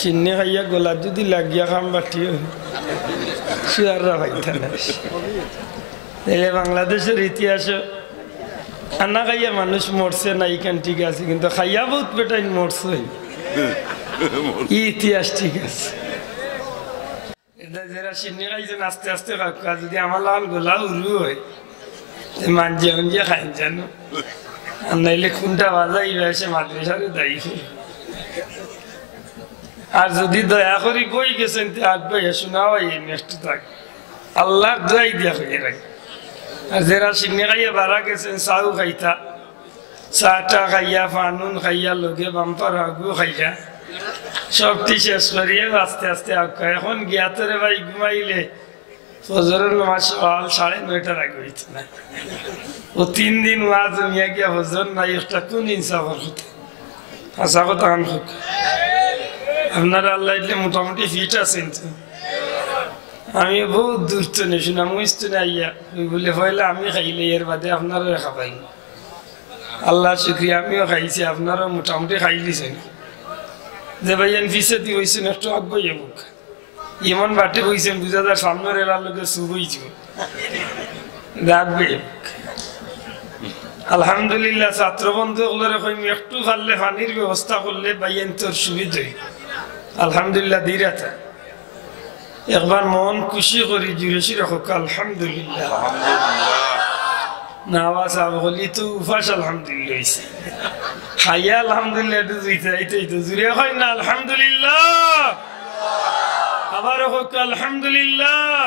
সিন্নি খাইয়া গলা যদি লাগিয়া খাম বাটিও শুয়াররা ভাইতা না তাইলে বাংলাদেশের ইতিহাস খানা খাইয়া মানুষ মরছে না এইখান ঠিক আছে কিন্তু খাইয়া বহুত বেটাই মরছে ইতিহাস ঠিক আছে যারা সিন্নি খাইছেন আস্তে আস্তে খাওয়া যদি আমার লাল গোলা উরু হয় মানজিয়া মানজিয়া খাই জানো আর নাইলে খুনটা বাজাই এসে মাদ্রাসারে দায়ী আর যদি দয়া করি কই গেছেন আগে শোনা হয় নেক্সট থাক আল্লাহ দোয়াই দিয়া হয়ে রাখে আর যারা সিন্নি খাইয়া বাড়া গেছেন চাও খাইতা চাটা খাইয়া ফানুন খাইয়া লগে বাম্পার আগু খাইয়া সবটি শেষ করিয়ে আস্তে আস্তে আঁকা এখন গিয়াতরে ভাই ঘুমাইলে ফজরের নামাজ সকাল 9:30টার আগে হইতো না ও 3 দিন ওয়াজ মিয়া গিয়া ফজর নাই একটা কোন ইনসাফের কথা আশা কথা আমি আপনারা আল্লাহ ইলে মোটামুটি ফিট আছেন তো আমি বহুত দূর তো নেই শুনা মুইস্ত না ইয়া বলে হইলে আমি খাইলে এর বাদে আপনারা খাবাই আল্লাহ শুকরিয়া আমিও খাইছি আপনারা মোটামুটি খাইলিছেন যে ভাইয়ান ফিসে দিয়ে হয়েছেন একটু আগবই বুক এমন বাটে হয়েছেন বুঝা যায় সামনের এলার লোকের শুভইছ রাখবে আলহামদুলিল্লাহ ছাত্র বন্ধুগুলোর একটু পারলে পানির ব্যবস্থা করলে ভাইয়ান তোর সুবিধা আলহামদুলিল্লাহ দিরাতা একবার মন খুশি করি জুড়েছি রাখো আলহামদুলিল্লাহ নাওয়াজ বলি তো উফাস আলহামদুলিল্লাহ হয়েছে খাইয়া আলহামদুলিল্লাহ একটু এইটাই তো জুড়ে হয় না আলহামদুলিল্লাহ আবার হোক আলহামদুলিল্লাহ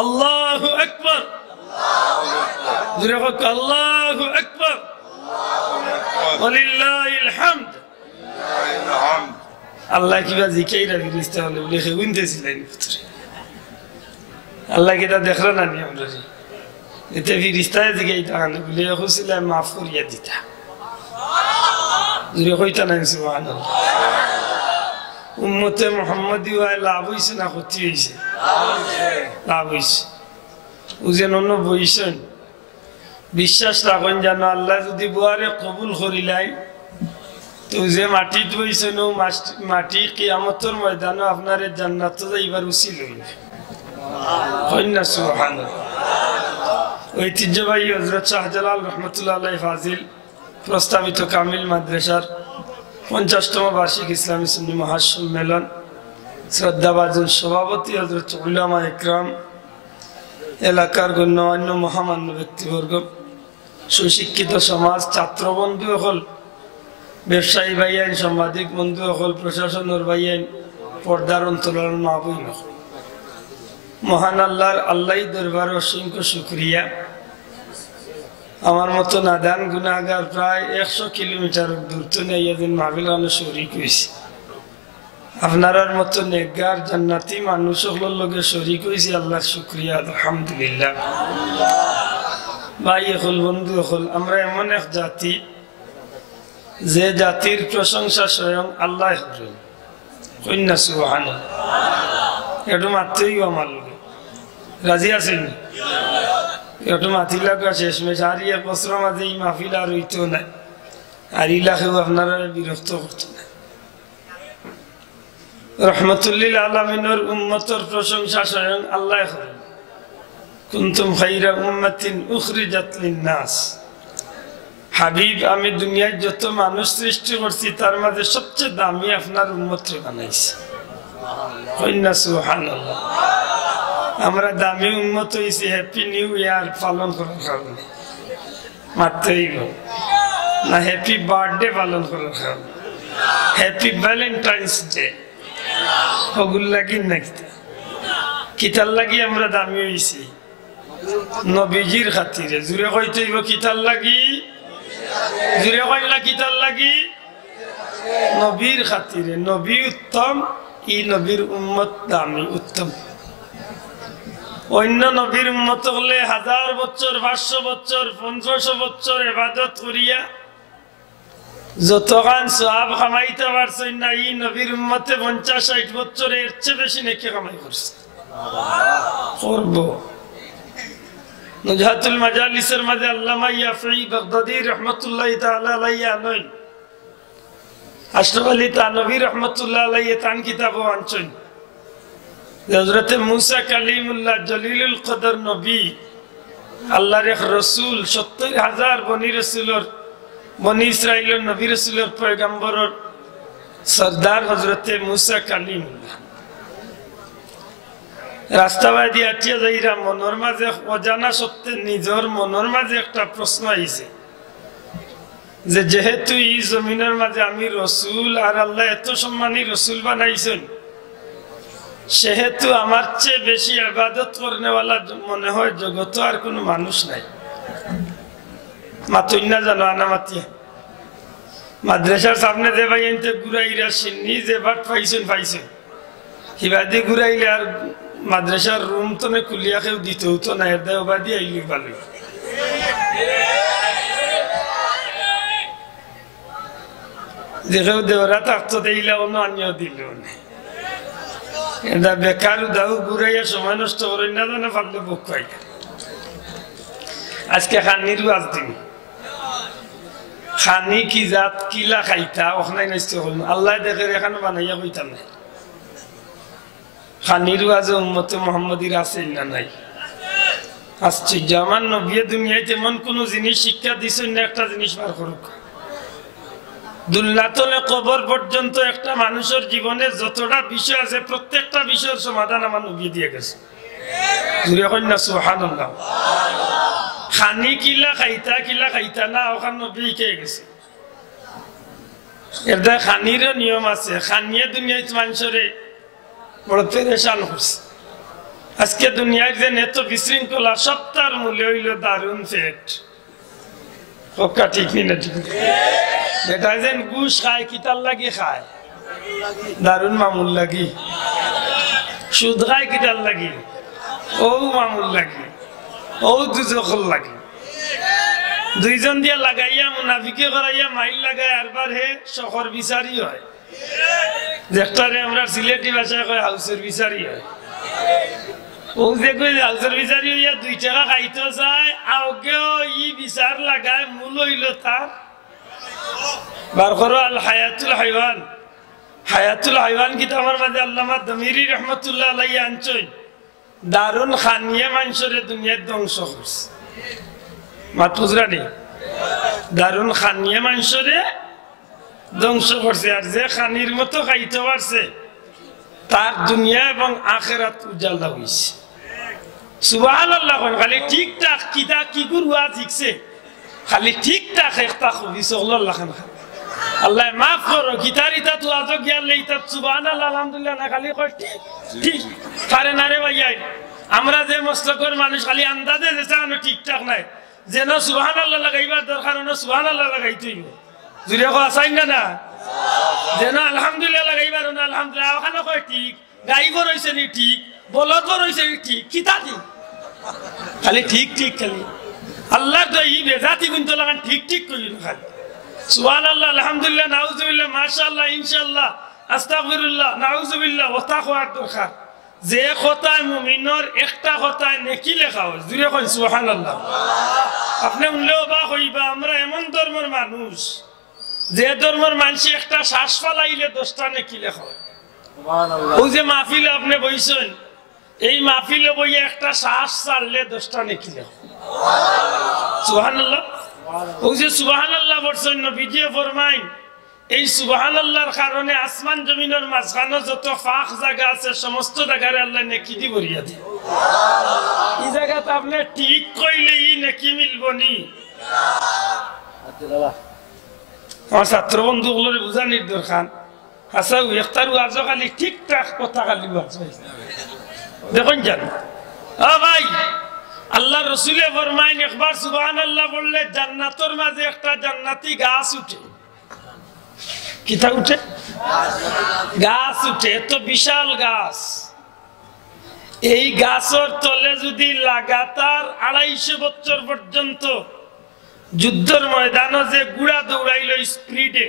আল্লাহু আকবার জুড়ে হোক আল্লাহু আকবার ওয়ালিল্লাহিল হামদ আল্লাহ কিবা জিকাইরা ফিরিস্তা হলে বলে গুনতেছিলেন আল্লাহ কিটা দেখলো না নি আমরা এতে ফিরিস্তায় জিকাইতা বলে হুসিলাম মাফ করিয়া দিতা জুড়ে কইতা না সুবহানাল্লাহ উম্মতে মুহাম্মাদি ওয়াই লাভ হইছে না ক্ষতি হইছে লাভ হইছে উজেন অন্য বইছেন বিশ্বাস রাখেন জানো আল্লাহ যদি বুয়ারে কবুল করিলাই তো যে মাটিত বইছেন ও মাটি কিয়ামতের ময়দানে আপনার জান্নাতে যাইবার উসিল হইবে কইনা সুবহানাল্লাহ ঐতিহ্যবাহী হযরত শাহজালাল রাহমাতুল্লাহ আলাইহি ফাজিল প্রস্তাবিত কামিল মাদ্রাসার 50তম বার্ষিক ইসলামী সুন্নি মহাসম্মেলন শ্রদ্ধাভাজন সভাপতি হযরত উলামা ইকরাম এলাকার গণ্যমান্য মহামান্য ব্যক্তিবর্গ সুশিক্ষিত সমাজ ছাত্র বন্ধু হল ব্যবসায়ী ভাইয়ান সাংবাদিক বন্ধু হল প্রশাসনের ভাইয়ান পর্দার অন্তরাল মা বই মহান আল্লাহর আল্লাহ দরবার অসংখ্য শুকরিয়া আমার মতো নাদান গুনাহগার প্রায় 100 কিলোমিটার দূর তো নেইয়াদিন মাহফিলানে শরীক হইছে আপনার মতো নেকগার জান্নাতি মানুষগুলোর লগে শরীক হইছে আল্লাহর শুকরিয়া আলহামদুলিল্লাহ ভাই হল বন্ধু হল আমরা এমন এক জাতি যে জাতির প্রশংসা স্বয়ং আল্লাহ করেন কইনা সুবহানাল্লাহ এটা মাত্রই আমার লগে রাজি আছেন একটু মাথি লাগা শেষমেশ আর 1 বছর মাঝে এই মাহফিল আর হইতো না আর ইলাকেও আপনারা বিরক্ত করতো না রহমতুল্লিল আলামিনের উম্মতের প্রশংসা স্বয়ং আল্লাহ করেন কুনতুম খায়রা উম্মাতিন উখরিজাত লিন-নাস হাবিব আমি দুনিয়ায় যত মানুষ সৃষ্টি করছি তার মাঝে সবচেয়ে দামি আপনার উম্মতরে বানাইছি কইনা সুবহানাল্লাহ আমরা দামি উম্মত হইছি হ্যাপি নিউ ইয়ার পালন করার কারণে মাত্রই না হ্যাপি বার্থডে পালন করার কারণে হ্যাপি ভ্যালেন্টাইন্স ডে ওগুল লাগি নাকি কিতার লাগি আমরা দামি হইছি নবীজির খাতিরে জুড়ে কইতে হইব কিতার লাগি জুড়ে কইলা কিতার লাগি নবীর খাতিরে নবী উত্তম ই নবীর উম্মত দামি উত্তম অন্য নবীর উম্মত হলে 1000 বছর 500 বছর 1500 বছর ইবাদত করিয়া যতখান সওয়াব কামাইতে পারছেন না এই নবীর উম্মতে 50-60 বছর এর চেয়ে বেশি নেকি কামাই করছে করব নুজহাতুল মাজালিসের মধ্যে আল্লামা ইয়াফি বাগদাদি রাহমাতুল্লাহি তাআলা আলাইহি আনয় আশরাফ আলী থানভী রহমতুল্লাহ আলাইহি তান কিতাবও আনছেন হযরত মুসা কালিমুল্লাহ জলিলুল কদর নবী আল্লাহর এক রাসূল ৭০,০০০ বনি রাসূলের বনি ইসরাইলের নবী রাসূলের পয়গম্বরের সরদার হযরত মুসা কালিমুল্লাহ রাস্তাবাদী আটিয়া যাইরা মনের মাঝে অজানা সত্ত্বে নিজের মনের মাঝে একটা প্রশ্ন আইছে যে যেহেতু এই জমিনের মাঝে আমি রসুল আর আল্লাহ এত সম্মানী রসুল বানাইছেন সেহেতু আমার চেয়ে বেশি ইবাদত করনেওয়ালা মনে হয় জগত আর কোনো মানুষ নাই মাতুই না জানো আনা মাতিয়া মাদ্রাসার সামনে যে ভাই এনতে ঘুরাইরা সিন্নি যে বাট পাইছেন হিবাদি ঘুরাইলে আর মাদ্রাসার রুম তো খুলিয়া কেউ দিতে হতো না এর দেয় বাদি আইলি ভালো যে কেউ দেওরা থাকতো দিলে অন্য আনিও দিল এটা বেকার দাও ঘুরাইয়া সময় নষ্ট করেন না জানে পারলে বুক পাই আজকে খানির আজ দিন খানি কি জাত কিলা খাইতা ওখানে নষ্ট করুন আল্লাহ দেখে এখানে বানাইয়া কইতাম না খানির আজ উম্মতে মুহাম্মদীর আছে না নাই আশ্চর্য আমার নবী দুনিয়ায় তেমন কোনো জিনিস শিক্ষা দিছেন না একটা জিনিস বার করুক দুল্লাতলে কবর পর্যন্ত একটা মানুষের জীবনে যতটা বিষয় আছে প্রত্যেকটা বিষয়ের সমাধান আমার নবী দিয়ে গেছে জুড়ে কই না সুবহানাল্লাহ খানি কিলা খাইতা না ওখান নবী কে গেছে এর দা খানির নিয়ম আছে খানিয়ে দুনিয়ায় মানুষরে বড় পেরেশান করছে আজকে দুনিয়ার যে এত বিশৃঙ্খলা সপ্তাহের মূল্য হইল দারুণ ফেট ওকা ঠিক না ঠিক বেটা যেন ঘুষ খায় কিতার লাগি খায় দারুণ মামুল লাগি সুদ খায় কিতার লাগি ও মামুল লাগি ও দুজখল লাগি দুইজন দিয়ে লাগাইয়া মুনাফিকে করাইয়া মাইল লাগাই আরবার হে শহর বিচারি হয় যেটারে আমরা সিলেটি ভাষায় কয় হাউসের বিচারি হয় ও যে কই হাউসের বিচারি হইয়া 2 টাকা খাইতে চায় আগেও ই বিচার লাগায় মূল হইল তার বার করো আল হায়াতুল হাইওয়ান কিতাবের মাঝে আল্লামা দমিরি রহমতুল্লাহ আলাইহি আনছেন দারুন খানিয়ে মানুষের দুনিয়ার ধ্বংস করছে মাত বুঝরানি দারুন খানিয়ে মানুষের ধ্বংস করছে আর যে খানির মতো খাইতে পারছে তার দুনিয়া এবং আখিরাত উজালা হইছে সুবহানাল্লাহ খালি ঠিকঠাক কিতা কি গুরুয়া শিখছে খালি ঠিকঠাক একটা খুবই আল্লাহ খান আল্লাহ মাফ করো গীতারিতা তো আজ গিয়া লইতা সুবহানাল্লাহ আলহামদুলিল্লাহ না খালি কই ঠিক পারে না রে ভাইয়া আমরা যে মস্তকর মানুষ খালি আন্দাজে যে জানো ঠিকঠাক নাই যেন সুবহানাল্লাহ লাগাইবার দরকার না সুবহানাল্লাহ লাগাইতেই জুড়ে কো আসাই না যেন আলহামদুলিল্লাহ লাগাইবার না আলহামদুলিল্লাহ ওখানে কই ঠিক গাইবর হইছে নি ঠিক বলদর হইছে নি ঠিক কিতা ঠিক খালি ঠিক ঠিক খালি আল্লাহ তো এই বেজাতি কিন্তু লাগান ঠিক ঠিক কইল খালি সুবহানাল্লাহ আলহামদুলিল্লাহ নাউজুবিল্লাহ মাশাআল্লাহ ইনশাআল্লাহ আস্তাগফিরুল্লাহ নাউজুবিল্লাহ ওয়া তাকওয়ার দরকার যে কথায় মুমিনের একটা কথায় নেকি লেখা হয় জুড়ে কই সুবহানাল্লাহ আপনি উনলেও বা হইবা আমরা এমন ধর্মের মানুষ যে ধর্মের মানুষ একটা শ্বাস ফালাইলে 10টা নেকি লেখা হয় সুবহানাল্লাহ ওই যে মাহফিলে আপনি বইছেন এই মাহফিলে বইয়ে একটা শ্বাস ছাড়লে 10টা নেকি লেখা সুবহানাল্লাহ সুবহানাল্লাহ ওই যে সুবহানাল্লাহ বলছেন নবীজি ফরমাইন এই সুবহানাল্লাহর কারণে আসমান জমিনের মাঝখানে যত ফাঁক জায়গা আছে সমস্ত জায়গায় আল্লাহ নেকি দি ভরিয়া দেয় সুবহানাল্লাহ এই জায়গাতে আপনি ঠিক কইলেই নেকি মিলবনি আল্লাহ আমার ছাত্র বন্ধুগুলোর বুঝানির দরকার আচ্ছা একটারও আজ খালি ঠিকঠাক কথা খালি দেখুন জান ভাই আল্লাহ রসুলে ফরমাইন একবার সুবহানাল্লাহ বললে জান্নাতের মাঝে একটা জান্নাতি গাছ উঠে কিতা উঠে গাছ উঠে এত বিশাল গাছ এই গাছের তলে যদি লাগাতার 250 বছর পর্যন্ত যুদ্ধের ময়দানে যে গুড়া দৌড়াইল স্পিডে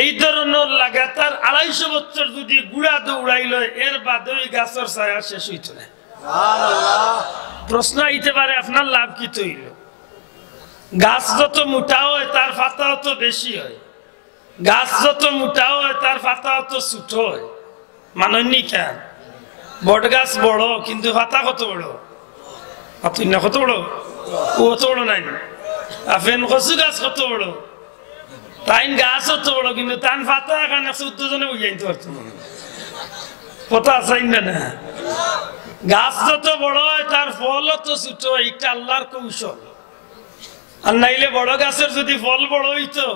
এই ধরনের লাগাতার 250 বছর যদি গুড়া দৌড়াইল এর বাদে ওই গাছের ছায়া শেষ হইত না প্রশ্ন আইতে পারে আপনার লাভ কি তৈল গাছ যত মোটা হয় তার পাতাও তো বেশি হয় গাছ যত মোটা হয় তার পাতা অত ছোট হয় মাননি কেন বট গাছ বড় কিন্তু পাতা কত বড় না কত বড় কত বড় নাই আফেন কচু গাছ কত বড় তাই গাছ অত বড় কিন্তু তার পাতা এখানে 14 জনে বুঝে আনতে পারতো কথা আছে না গাছ যত বড় হয় তার ফল অত ছোট এটা আল্লাহর কৌশল আর নাইলে বড় গাছের যদি ফল বড় হইতো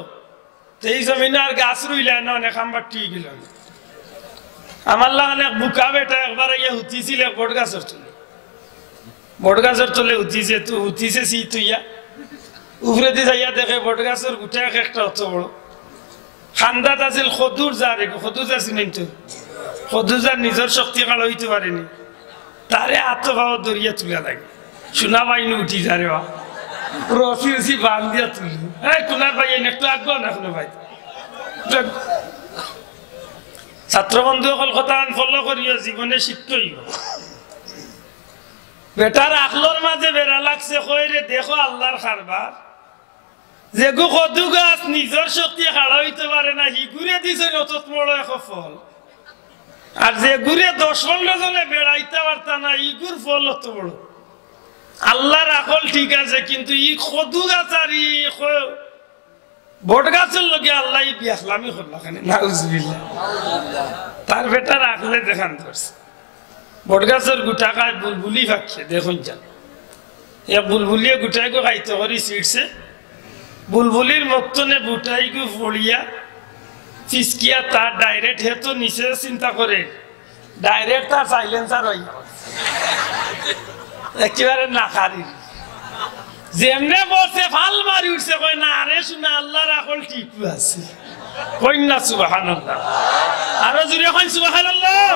এই জমিনে আর গাছ রইলে না অনেক আমার ঠিক গেল আমার অনেক বুকা বেটা একবার ইয়ে উঠিছিল বট গাছের তলে উঠিছে তো উঠিছে সি তুইয়া উপরে দিয়ে যাইয়া দেখে বট গাছের গুটা একটা অত বড় খান্দাত আছিল খদুর যার ছিলেন তো খদুর যার নিজের শক্তি কাল হইতে পারেনি তারে আত্মভাব দরিয়া তুলা লাগে শোনা পাইনি উঠি যারে বা রসি রসি বান দিয়া তুলি এই কোনার ভাই একটু আগ্রহ না কোনো ভাই ছাত্র বন্ধু সকল কথা ফলো করিও জীবনে শিখতেই বেটার আকলর মাঝে বেড়া লাগছে কইরে দেখো আল্লাহর খারবার যে গো কদু গাছ নিজের শক্তি খাড়া হইতে পারে না হি ঘুরে দিছে অত বড় এক ফল আর যে ঘুরে 10-15 জনে বেড়াইতে পারতা না ই গুর ফল অত বড় আল্লাহর আকল ঠিক আছে কিন্তু ই কদু গাছ আর ই বট গাছের লগে আল্লাহ বিয়াখলামি করলা খানে নাউজুবিল্লাহ তার বেটার আকলে দেখান ধরছে বট গাছের গুটা খায় বুলবুলি ফাঁকছে দেখুন যান এ বুলবুলিয়ে গুটাই গো খাইতে করি ছিটছে বুলবুলির মক্তনে বুটাই গো ফড়িয়া ফিসকিয়া তার ডাইরেক্ট হেতো নিচে চিন্তা করে ডাইরেক্ট তার সাইলেন্সার হই একেবারে না খারি যেমনে বসে ফাল মারি উঠছে কই না আরে শুনা আল্লাহর আকল ঠিক আছে কই না সুবহানাল্লাহ আরো জুড়ে কই সুবহানাল্লাহ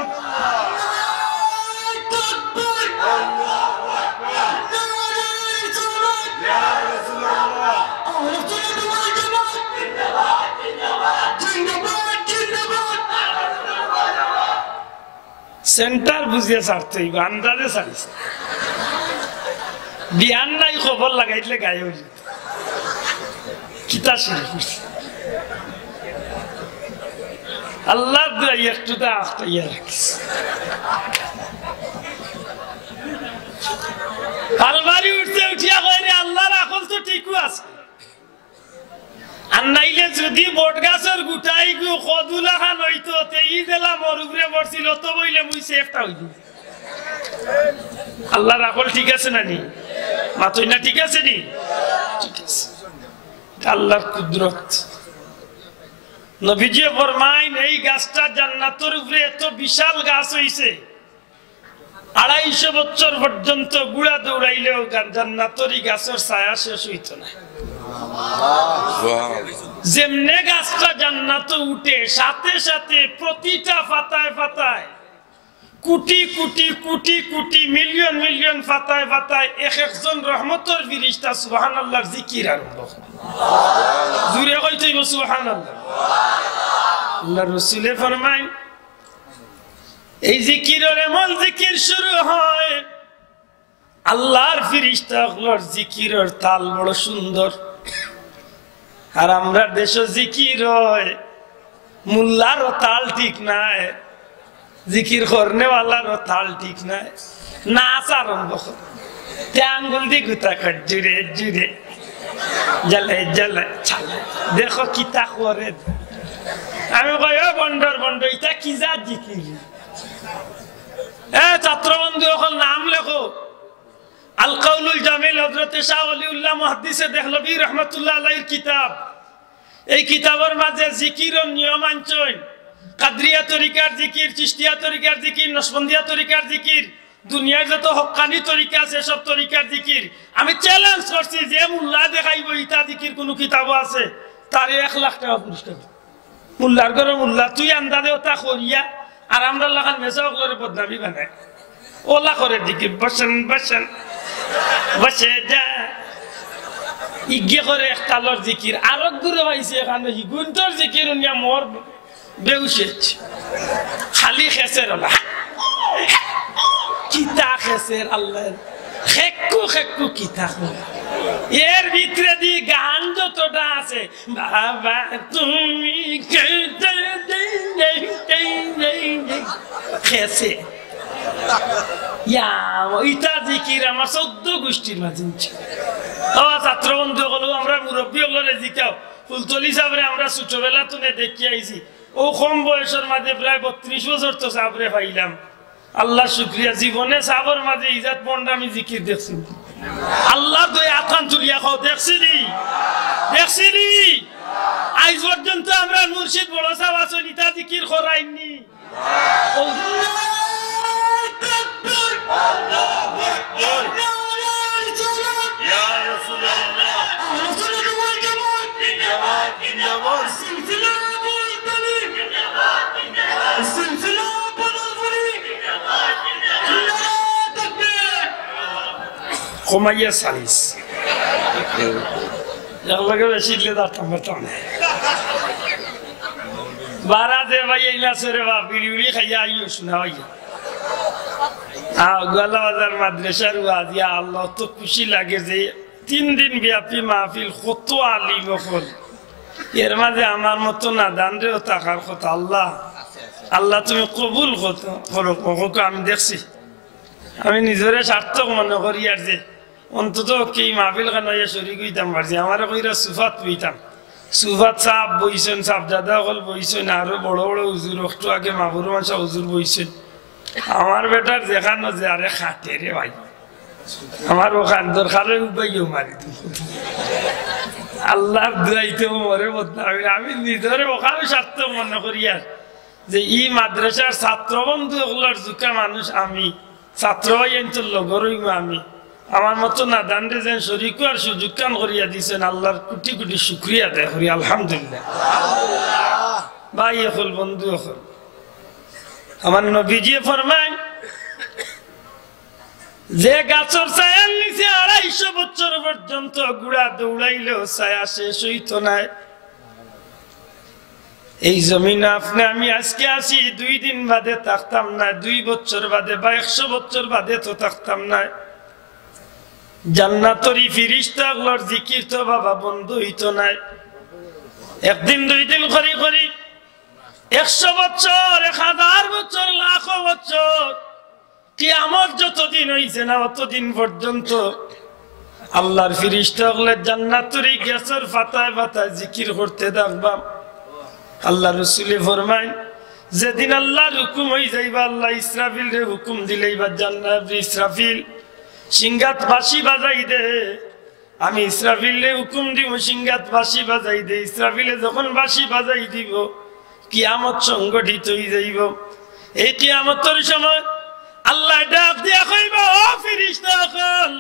সেন্টার বুঝিয়ে ছাড়তে হইব আন্দাজে ছাড়িস বিয়ান নাই খবর লাগাইলে গায়ে হয়ে যেত কিতা শুরু করছে আল্লাহ একটু তো আফতাইয়া রাখিস আলমারি উঠতে উঠিয়া কইরে আল্লাহর আকল তো ঠিকই আছে আর নাইলে যদি বট গাছের গুটাই গু কদুলা খান হইতো তেই জেলা মরুগরে পড়ছিল তো বইলে মুই সেফটা হইল আল্লাহর আকল ঠিক আছে না নি মাতই না ঠিক আছে নি ঠিক আছে আল্লাহর কুদরত নবীজি ফরমাইন এই গাছটা জান্নাতের উপরে এত বিশাল গাছ হইছে 250 বছর পর্যন্ত গুড়া দৌড়াইলেও জান্নাতের গাছের ছায়া শেষ হইত না যেমনে গাছটা জান্নাতে উঠে সাথে সাথে প্রতিটা পাতায় পাতায় কোটি কোটি কোটি কোটি মিলিয়ন মিলিয়ন পাতায় পাতায় এক একজন রহমতের ফেরেশতা সুবহানাল্লাহর জিকির আরম্ভ করে জুরে কইতে সুবহানাল্লাহ আল্লাহর রাসূল ফরমায় এই জিকিরের এমন জিকির শুরু হয় আল্লাহর ফেরেশতাগুলোর জিকিরের তাল বড় সুন্দর আর আমরা দেশে জিকির হয় মুল্লারও তাল ঠিক নাই জিকির করনেওয়ালারও তাল ঠিক নাই নাচ আরম্ভ করে আঙ্গুল দিয়ে গুতা কাট জুড়ে জুড়ে জ্বালে জ্বালে ছালে দেখো কিতা করে আমি কই ও বন্ডর বন্ড এটা কি যা জিকির ছাত্র বন্ধু এখন নাম লেখো আল কাউলুল জামিল হযরত শাহ ওলিউল্লাহ মুহাদ্দিসে দেহলভী রাহমাতুল্লাহ আলাইহির কিতাব এই কিতাবের মাঝে জিকিরের নিয়ম আনছেন কাদরিয়া তরিকার জিকির চিশতিয়া তরিকার জিকির নকশবন্দিয়া তরিকার জিকির দুনিয়ার যত হক্কানি তরিকা আছে সব তরিকার জিকির আমি চ্যালেঞ্জ করছি যে মুল্লা দেখাইব ইতা জিকির কোন কিতাব আছে তারে 1 লাখ টাকা পুরস্কার মুল্লার ঘরে মুল্লা তুই আন্দাজে ওটা করিয়া আর আমরা লাগান মেসাওগুলোর বদনামি বানায় ওলা করে জিকির বসেন বসেন বসে যা ইগে করে কালর জিকির আরো দূরে পাইছে এখানে হিগুন্তর জিকির উনিয়া মোর বেউশেছ খালি খেসের ওলা কিতা খেসের আল্লাহ খেক্কু খেক্কু কিতা এর ভিতরে দি গান যত শব্দটা আছে বাবা তুমি খেয়েছে ইটা জিকির আমার 14 গোষ্ঠীর মাঝে ছাত্র বন্ধু হলো আমরা মুরব্বী হলো জিকাও ফুলতলি সাবরে আমরা ছোটবেলা তো দেখি আইছি ও কম বয়সের মাঝে প্রায় 32 বছর তো সাবরে পাইলাম আল্লাহ শুক্রিয়া জীবনে সাবর মাঝে ইজাত পন্ডামি জিকির দেখছি আল্লাহ দয়া আকান তুলিয়া খাও দেখছি আজ পর্যন্ত আমরা মুর্শিদ বড় সাহেব আসুন ইটা জিকির করাইনি কমাইয়া সালিস একলাগে বেশি দিলে দাঁড়তাম পারতাম না বারা দে ভাই এই নাচরে বা বিড়ি উড়ি খাইয়া আইও শোনা ভাইয়া গোয়ালা বাজার মাদ্রাসার ওয়াজিয়া আল্লাহ তো খুশি লাগে যে 3 দিন ব্যাপী মাহফিল কত আলিম হল এর মাঝে আমার মতো না দানরেও থাকার কথা আল্লাহ তুমি কবুল করো আমি দেখছি আমি নিজরে সার্থক মনে করি আর যে অন্তত কি মাহফিল খান শরীর হইতাম পারছি আমার কইরা সুফাত বইতাম সুফাত সাপ বইছেন সাপ দাদা হল বইছেন আরো বড় বড় হুজুর একটু আগে মাহবুর মাসা হুজুর বইছেন আমার বেটার দেখানো যে আরে খাটে রে ভাই আমার ওখান দরকারে উপাইও মারি আল্লাহর দুয়াইতেও মরে বদনাম আমি নিজরে ওখানে সার্থক মনে করি আর যে ই মাদ্রাসার ছাত্র বন্ধু ওগুলোর জুকা মানুষ আমি ছাত্র অঞ্চল লগরই আমি আমার মতো না দান্ডে যেন শরীকু আর সুযোগ কান করিয়া দিয়েছেন আল্লাহর কোটি কোটি শুক্রিয়া দেয় করি আলহামদুলিল্লাহ ভাই এখন বন্ধু এখন আমার নবীজি ফরমায় যে গাছর ছায়ার নিচে 250 বছর পর্যন্ত গুড়া দৌড়াইলেও ছায়া শেষ হইত নাই এই জমিনে আপনি আমি আজকে আসি 2 দিন বাদে থাকতাম না 2 বছর বাদে বা 100 বছর বাদে তো থাকতাম না জান্নাতরি ফিরিস্তা গুলোর জিকির তো বাবা বন্ধ হইতো নাই একদিন 2 দিন করি 100 বছর 1000 বছর লাখ বছর কিয়ামত যতদিন হইছে না অতদিন পর্যন্ত আল্লাহর ফিরিস্তা গুলো জান্নাতরি গাছের পাতায় পাতায় জিকির করতে থাকবা আল্লাহ রাসূলে ফরমায় যেদিন আল্লাহর হুকুম হই যাইবা আল্লাহ ইসরাফিল রে হুকুম দিলেইবা জান্নাত ইসরাফিল সিংহাত বাঁশি বাজাই দে আমি ইসরাফিল রে হুকুম দিব সিংহাত বাঁশি বাজাই দে ইসরাফিলে যখন বাঁশি বাজাই দিব কিয়ামত সংগঠিত হই যাইব এই কিয়ামতের সময় আল্লাহ ডাক দিয়া কইবা ও ফেরেশতাগণ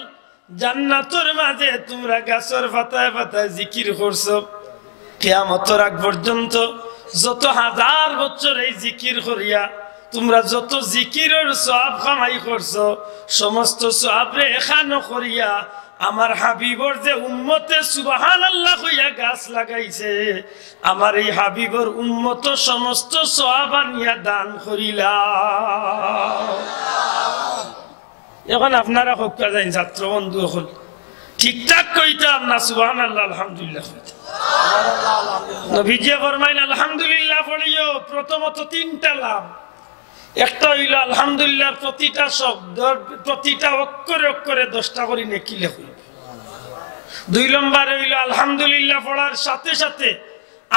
জান্নাতের মাঝে তোমরা গাছের পাতায় পাতায় জিকির করছো কিয়ামতের আগ পর্যন্ত যত 1000 বছর এই জিকির করিয়া তোমরা যত জিকিরের সওয়াব কামাই করছো সমস্ত সওয়াবরে এখানো করিয়া আমার হাবিবর যে উম্মতে সুবহানাল্লাহ কইয়া গাছ লাগাইছে আমার এই হাবিবর উম্মত সমস্ত সওয়াব আনিয়া দান করিলা এখন আপনারা হক্কা যাই ছাত্র বন্ধু হল ঠিকঠাক কইতাম না সুবহানাল্লাহ আলহামদুলিল্লাহ কইতাম নবীজি ফরমাইন আলহামদুলিল্লাহ পড়িও প্রথমত 3টা লাভ একটা হইল আলহামদুলিল্লাহ প্রতিটা শব্দ প্রতিটা অক্ষরে অক্ষরে 10টা করে নেকি লেখো 2 নম্বরে হইল আলহামদুলিল্লাহ পড়ার সাথে সাথে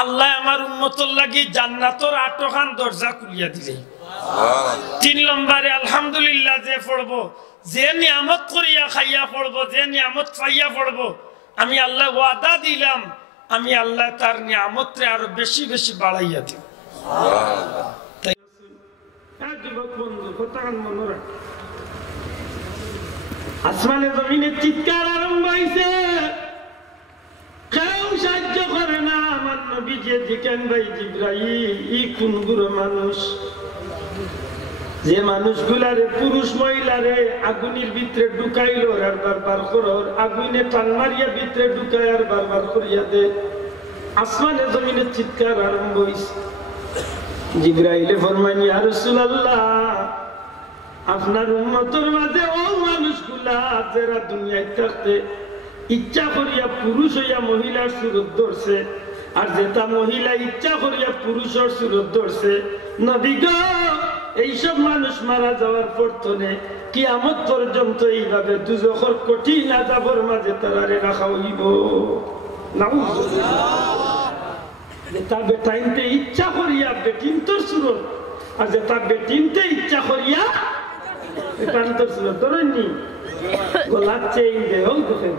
আল্লাহ আমার উম্মতের লাগি জান্নাতের 8খান দরজা খুলিয়া দিলেন সুবহানাল্লাহ 3 নম্বরে আলহামদুলিল্লাহ যে পড়বো যে নিয়ামত করিয়া খাইয়া পড়বো যে নিয়ামত পাইয়া পড়বো আমি আল্লাহ ওয়াদা দিলাম আমি আল্লাহ তার নিয়ামতরে আরো বেশি বেশি বাড়াইয়া দিব সুবহানাল্লাহ আসমানে জমিনে চিৎকার আরম্ভ হইছে কেউ সাহায্য করে না আমার নবী যে জিকেন ভাই জিবরাইল ই কোন বুড়ো মানুষ যে মানুষগুলারে পুরুষ মহিলারে আগুনের ভিতরে ঢুকাইলো আর বারবার করো আগুনে টান মারিয়া ভিতরে ঢুকায় আর বারবার করিয়া দে আসমানে জমিনে চিৎকার আরম্ভ হইছে জিবরাইলে ফরমান ইয়া রাসূলুল্লাহ আপনার উম্মতের মাঝে ও মানুষগুলা যারা দুনিয়ায় থাকতে ইচ্ছা করিয়া পুরুষ হইয়া মহিলার সুরত ধরছে আর যেটা মহিলা ইচ্ছা করিয়া পুরুষের সুরত ধরছে নবী গো এইসব মানুষ মারা যাওয়ার পরতনে কিয়ামত পর্যন্ত এইভাবে দুজখর কঠিন আযাবের মাঝে তারারে রাখা হইব নাউজুবিল্লাহ যেটা বেটাইনতে ইচ্ছা করিয়া বেটিনতর সুরত আর যেটা বেটিনতে ইচ্ছা করিয়া বেটানতর সুরত ধরেননি গলার চেইন দেহ দেখেন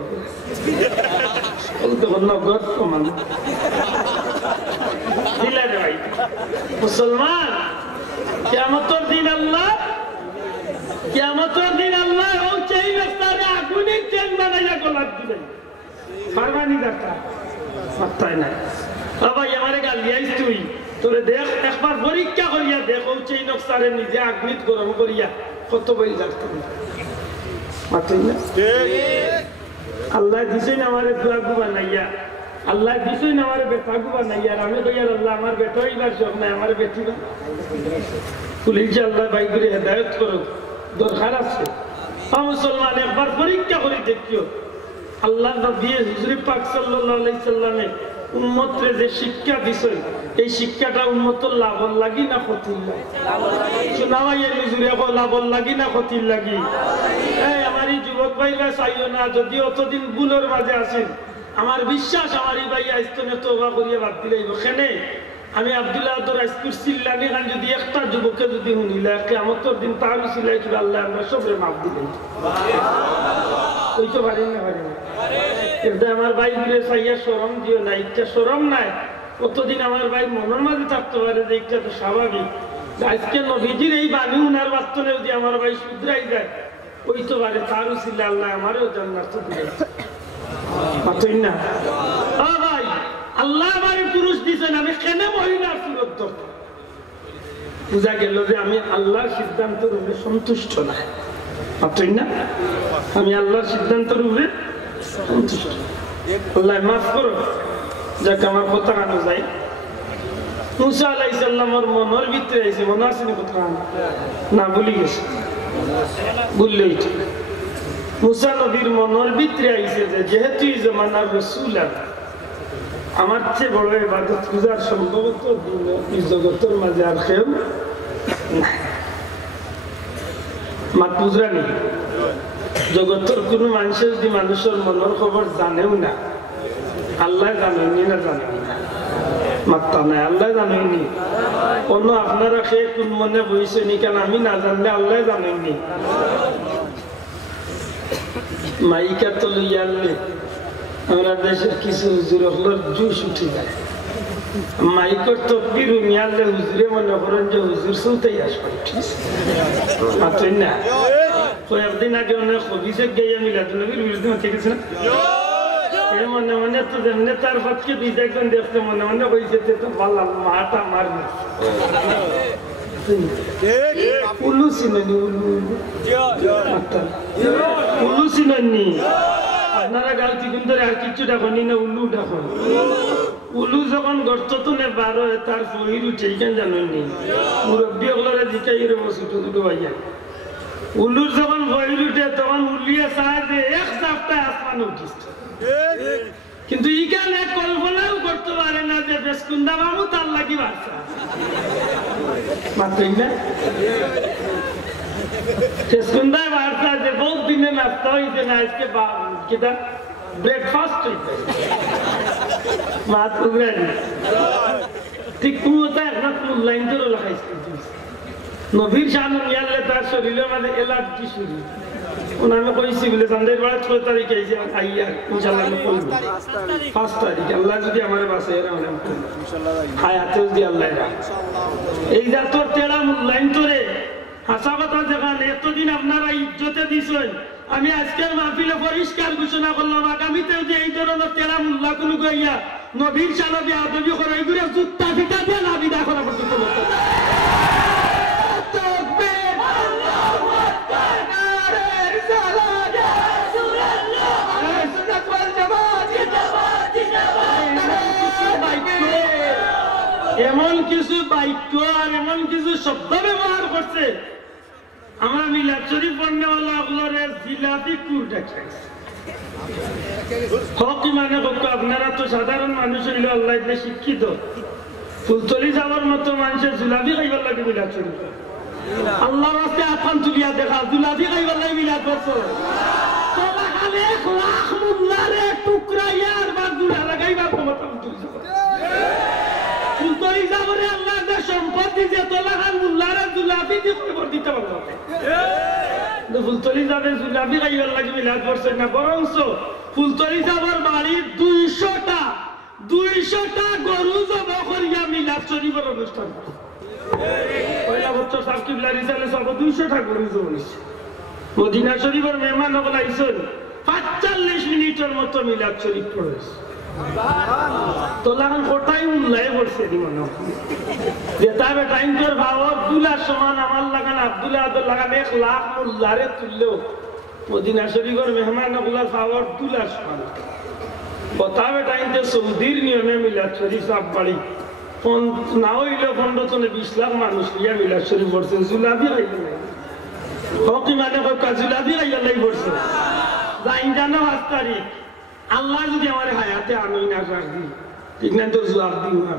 তখন নগদ কমান দিলা রে ভাই মুসলমান কিয়ামতের দিন আল্লাহ ও চেইন রাস্তারে আগুনের চেইন বানাইয়া গলার দিবেন ফারমানি দেখা মাত্রাই নাই ভাই আমারে গাল দিয়াইস তুই তোরে দেখ একবার পরীক্ষা করিয়া দেখ ও চেইন রাস্তারে নিজে আগুনিত গরম করিয়া কত বই যাচ্ছে মাত্রাই না আল্লাহ দিছেন আমারে ফুয়াগু বানাইয়া আল্লাহ দিছেন আমারে বেটাগু বানাইয়া আমি কইয়ার আল্লাহ আমার বেটা হইবার শখ নাই আমার বেটি না পুলিশ আল্লাহ ভাই করে হেদায়ত করুক দরকার আছে মুসলমান একবার পরীক্ষা করে দেখিও আল্লাহ নবী হুজুর পাক সাল্লাল্লাহু আলাইহি সাল্লামে উম্মতরে যে শিক্ষা দিছেন এই শিক্ষাটা উম্মতর লাভর লাগি না ক্ষতির লাগি শোনাওয়াইয়া হুজুরে কো লাভর লাগি না ক্ষতির লাগি এই আমারই যুবক ভাইরা চাইও না যদি অতদিন ভুলের মাঝে আছেন আমার বিশ্বাস আমারই ভাই আইস্তনে তওবা করিয়া বাদ দিলাইব কেনে আমি আব্দুল্লাহ দর আইসকুর সিল্লানি খান যদি একটা যুবককে যদি শুনিলা কিয়ামতের দিন তার সিলাই কি আল্লাহ আমরা সবরে মাফ দিবেন কইতে পারি না এটা আমার ভাই গুলো চাইয়া শরম দিও না ইচ্ছা শরম নাই কতদিন আমার ভাই মনের মাঝে থাকতে পারে যে এটা তো স্বাভাবিক আজকে নবীজির এই বাণী উনার বাস্তবে যদি আমার ভাই শুধরাই যায় কইতে পারে তার সিলাই আল্লাহ আমারও জান্নাত দিবেন পাতই না ভাই আল্লাহ আমারে পুরুষ দিছেন আমি কেন মহিলার সুরত ধরতে বুঝা গেল যে আমি আল্লাহর সিদ্ধান্তের উপরে সন্তুষ্ট না পাতই না আমি আল্লাহর সিদ্ধান্তের উপরে সন্তুষ্ট আল্লাহ মাফ করো যাকে আমার কথা কানো যায় মুসা আলাইহিস সালামের মনের ভিতরে আইছে মনে আছে না কথা না ভুলে গেছে ভুললেই ঠিক মুসা নবীর মনের ভিতরে আইছে যে যেহেতু এই জমানার রাসূল আমার চেয়ে বড় ইবাদত গুজার সম্ভবত এই জগতের মাঝে আর কেউ মাত বুঝরানি জগতের কোন মানুষের যদি মানুষের মনের খবর জানেও না আল্লাহ জানেননি না জানেন না মাত্তা নাই আল্লাহ জানেননি অন্য আপনারা খেয়ে কোন মনে বইছে নি কেন আমি না জানলে আল্লাহ জানেননি মাইকা তো লইয়া আনলে আমরা দেশের কিছু হুজুর হলোর জুস উঠে যায় মাইকর তকবির উমিয়ালে হুজুরে মনে করেন যে হুজুর চলতেই আসবেন মাত্রই না কয়েকদিন আগে অনেক হবিসে গাইয়া মিলাদুন্নবীর বিরুদ্ধে মাঠে গেছে না মনে মনে তো যেমনি তার ভাতকে দুই একজন দেখতে মনে মনে কইছে তো ভালো মাটা মারবে উলু চিনি উলু চিনি আপনারা গালতি কিন্তু আর কিছু ডাকনি না উলু ডাকন উলু যখন গর্ত তুলে বার হয় তার ফহির উঠে কেন জানেননি মুরব্বী ওগুলোরা জিকাই রে ছোট ছোট ভাইয়া উলুর যখন ফহির উঠে তখন উলিয়ে চায় যে এক সপ্তাহে আসমান উঠিস কিন্তু ইখানে কল্পনাও করতে পারে না যে বেশকুন্দা বাবু তার লাগি বাচ্চা মাত্রই না বেশকুন্দায় বাচ্চা যে বহুত দিনে নাস্তা হয়েছে না আজকে কিটা ব্রেকফাস্ট হয়েছে মাত্র ঠিক কুমোতা একটা লাইন ধরে লাগাইছে নবীর সামনে নিয়ালে তার শরীরের মাঝে এলার্জি শুরু ওনারা কইছি বলে চান্দের বাড়া 6 তারিখে আইছে আইয়া ইনশাআল্লাহ আমি করব 5 তারিখ আল্লাহ যদি আমারে বাঁচায় এরা মানে ইনশাআল্লাহ হায়াতে যদি আল্লাহ ইনশাআল্লাহ এই যা তোর তেরা লাইন তোরে হাসা কথা যেখানে এতদিন আপনারা ইজ্জতে দিছেন আমি আজকের মাহফিলে পরিষ্কার ঘোষণা করলাম আগামীতে যদি এই ধরনের তেরা মুল্লা কোনো গইয়া নবীর শানবি আদবি করে এইগুলো জুত্তা ফিটা দিয়ে না বিদা করা পর্যন্ত এমন কিছু বাক্য আর এমন কিছু শব্দ ব্যবহার করছে আমরা মিলাদ শরীফ পড়নেওয়ালা জিলাপি কুর দেখাইছে হকি মানে আপনারা তো সাধারণ মানুষ হইল আল্লাহ শিক্ষিত ফুলতলি যাওয়ার মতো মানুষের জুলাবি খাইবার লাগে মিলাদ শরীফ আল্লাহর রাস্তে আফান তুলিয়া দেখা জুলাবি খাইবার লাগে মিলাদ করছো তোলা খালে লাখ মুল্লারে টুকরাইয়ার বা জুলা লাগাইবা ক্ষমতা ফুলতলি যাবরে আল্লাহ যে সম্পদ দিয়েছে তোলা খান মুল্লারে জুলাবি দিয়ে খবর দিতে পারবো ফুলতলি যাবে জুলাবি খাইবার লাগে মিলাদ করছে না বরংস ফুলতলি যাবার বাড়ির 200টা গরু জমা করিয়া মিলাদ শরীফের অনুষ্ঠান পয়লা বছর সাবকিবলা রিসালে সব 200টা গরু জমা হইছে মদিনা শরীফের মেহমান হল আইছেন 45 মিনিটের মতো মিলাদ শরীফ পড়েছে তোলাখান কোটাই উল্লায় পড়ছে মনে যে তবে টাইম তোর ভাব আব্দুল্লাহ সমান আমার লাগান আব্দুল্লাহ লাগান 1 লাখ উল্লারে তুললেও মদিনা শরীফের মেহমান গুলার পাওয়ার তুলার সমান তবে টাইমতে সৌদির নিয়মে মিলাদ শরীফ সব বাড়ি না হইলে 15-20 লাখ মানুষ নিয়ে মিলাদ শরীফ পড়ছে জুলাবি খাইলে হকি মানে জুলাবি খাইলে পড়ছে যাইন জানো 5 তারিখ আল্লাহ যদি আমার হায়াতে আমি না রাখি ঠিক না তো জবাব দিব না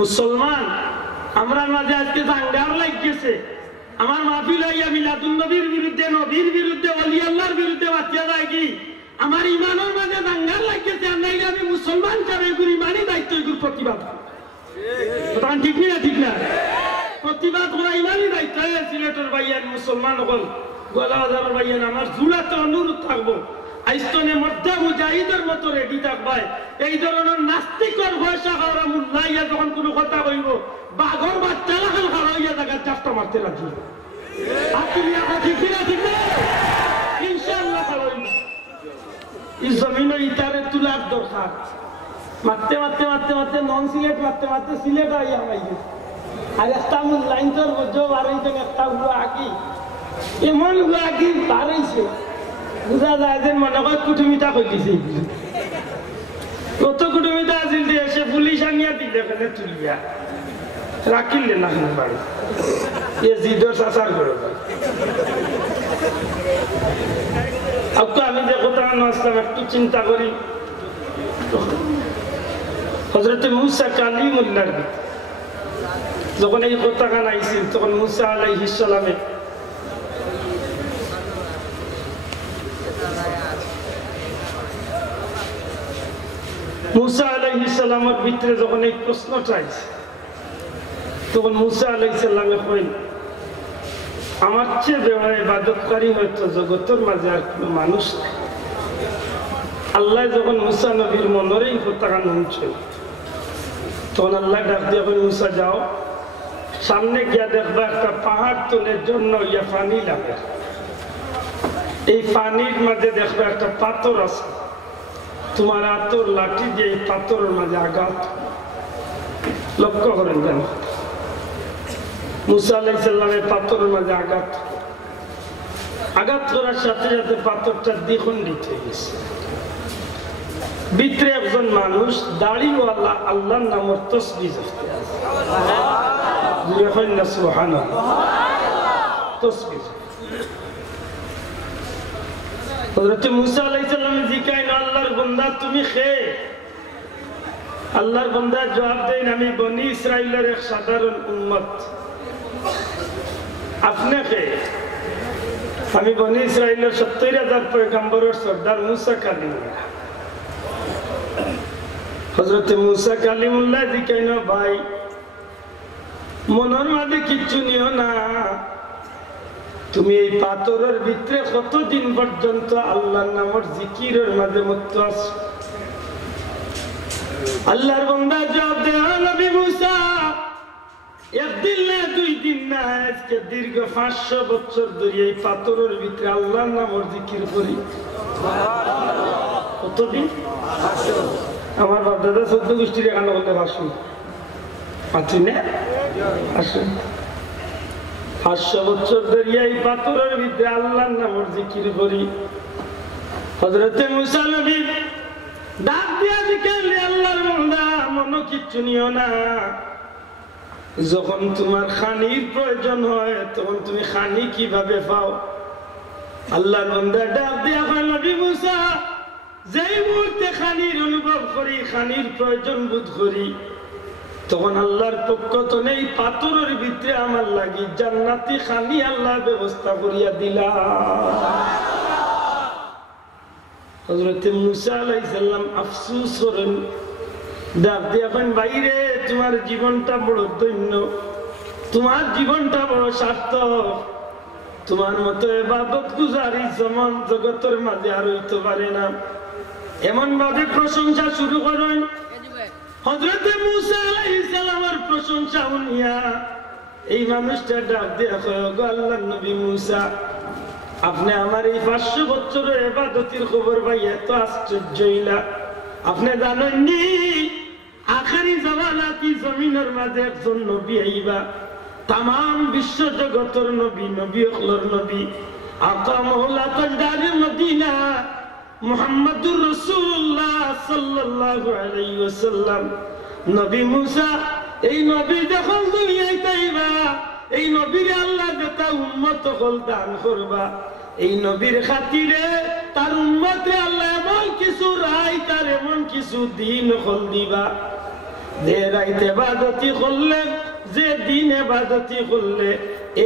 মুসলমান আমরা মাঝে আজকে দাঙ্গার লাগছে আমার মাহফিল হইয়া মিলাদুন নবীর বিরুদ্ধে ওলি আল্লাহর বিরুদ্ধে বাচ্চা যায় কি আমার ইমানের মাঝে দাঙ্গার লাগছে আমি মুসলমান হিসাবে এগুলি ইমানই দায়িত্ব এগুলো প্রতিবাদ ঠিক না প্রতিবাদ করা ইমানই দায়িত্ব সিলেটের ভাইয়ান মুসলমান হল গোলাবাজারের ভাইয়ান আমার জুলাতে অনুরোধ থাকবো আইস্তনে মধ্যে মুজাহিদের মতো রেডি থাকবাই এই ধরনের নাস্তিকর ভয়সা খাওয়া মুল্লাইয়া যখন কোনো কথা কইব বাঘর বাচ্চা লাগাল খাওয়া হইয়া জায়গায় চাষটা মারতে রাখি ইনশাআল্লাহ এই জমিনে ইটারে তুলার দরকার মারতে নন সিলেট মারতে সিলেট আইয়া পাইবে আর একটা লাইন তোর বোঝো বাড়াইছেন একটা হুয়া আঁকি এমন হুয়া আঁকি বাড়াইছে বুঝা যায় যে মনে হয় কুটুমিতা কইতেছে কত কুটুমিতা আছিল যে এসে পুলিশ আনিয়া দিলে এখানে তুলিয়া রাখিলে না বাড়ি এ জিদর চাচার করে আমি যে কথা আসলাম একটু চিন্তা করি হযরতে মুসা কালিমুল্লাহর যখন এই কথা গান আইছিল তখন মুসা আলাইহিস সালামে মুসা আলাইহিস সালামের ভিতরে যখন এই প্রশ্নটা আইছে তখন মুসা আলাইহিস সালামে কইল আমার চেয়ে বড় ইবাদতকারী হয়তো জগতের মাঝে আর কোনো মানুষ নাই আল্লাহ যখন মুসা নবীর মনেরই কথা শুনছে তখন আল্লাহ ডাক দিয়ে কইল মুসা যাও সামনে গিয়া দেখবা একটা পাহাড় তোলের জন্য ইয়া পানি লাগে এই পানির মাঝে দেখবা একটা পাথর আছে তোমার আতর লাঠি দিয়ে এই পাথরের মাঝে আঘাত লক্ষ্য করেন যেন মুসা আলাইহিস সালামের পাথরের মাঝে আঘাত করার সাথে সাথে পাথরটা দ্বিখণ্ডিত হয়ে গেছে ভিতরে একজন মানুষ দাড়িওয়ালা আল্লাহর নামের তাসবিহ জপতে আছে সুবহানাল্লাহ তাসবিহ হযরত মুসা আলাইহিস সালাম জিজ্ঞাসা আল্লাহর বান্দা তুমি কে আল্লাহর বান্দা জবাব দেন আমি বনি ইসরাইলের এক সাধারণ উম্মত আপনি কে আমি বনি ইসরাইলের 70,000 পয়গম্বরের সর্দার মুসা কালিমুল্লাহ হযরত মুসা কালিমুল্লাহ জিজ্ঞাসা ভাই মনের মাঝে কিচ্ছু নিও না তুমি এই পাথরের ভিতরে কতদিন পর্যন্ত আল্লাহর নামের জিকিরের মাঝে মত্ত আছো আল্লাহর বান্দা জবাব দেয় নবী মুসা একদিন না 2 দিন না আজকে দীর্ঘ 500 বছর ধরে এই পাথরের ভিতরে আল্লাহর নামের জিকির করি কতদিন আমার বাপ দাদা 14 গোষ্ঠীর এখানে বলতে ভাষণ আছি না আসুন 500 বছর ধরে এই পাথরের ভিতরে আল্লাহর নামের জিকির করি হযরতে মুসা নবী ডাক দিয়া জিজ্ঞাসা আল্লাহর বান্দা মনে কিচ্ছু নিও না যখন তোমার খানির প্রয়োজন হয় তখন তুমি খানি কিভাবে পাও আল্লাহর বান্দা ডাক দিয়া কয় নবী মুসা যেই মুহূর্তে খানির অনুভব করি খানির প্রয়োজন বোধ করি তখন আল্লাহর পক্ষ তো নেই পাথরের ভিতরে আমার লাগি জান্নাতি খানি আল্লাহ ব্যবস্থা করিয়া দিলা হযরত মুসা আলাইহিস সালাম আফসোস করেন ডাক দিয়া কয় বাইরে তোমার জীবনটা বড় ধন্য তোমার জীবনটা বড় সার্থক তোমার মতো ইবাদত গুজারি জমান জগতের মাঝে আর হইতে পারে না এমন ভাবে প্রশংসা শুরু করেন হযরত মুসা আলাইহিস সালামের প্রশংসা শুনিয়া এই মানুষটা ডাক দিয়া কয় গো আল্লাহর নবী মুসা আপনি আমার এই 500 বছরের ইবাদতের খবর পাই এত আশ্চর্য হইলা আপনি জানেননি আখেরি জামানাতে জমিনের মাঝে একজন নবী আইবা तमाम विश्व जगतर नबी नबी अखलर नबी आका मौला ताजदार मदीना मुहम्मदुर रसूलुल्लाह सल्लल्लाहु अलैहि वसल्लम नबी मूसा এই নবী যখন দুনিয়ায় তাইবা এই নবীর আল্লাহ যেটা উম্মত হল দান করবা এই নবীর খাতিরে তার উম্মতে আল্লাহ এমন কিছু রায় তার এমন কিছু দিন হল দিবা যে রাইতে ইবাদতি করলেন যে দিন ইবাদতি করলে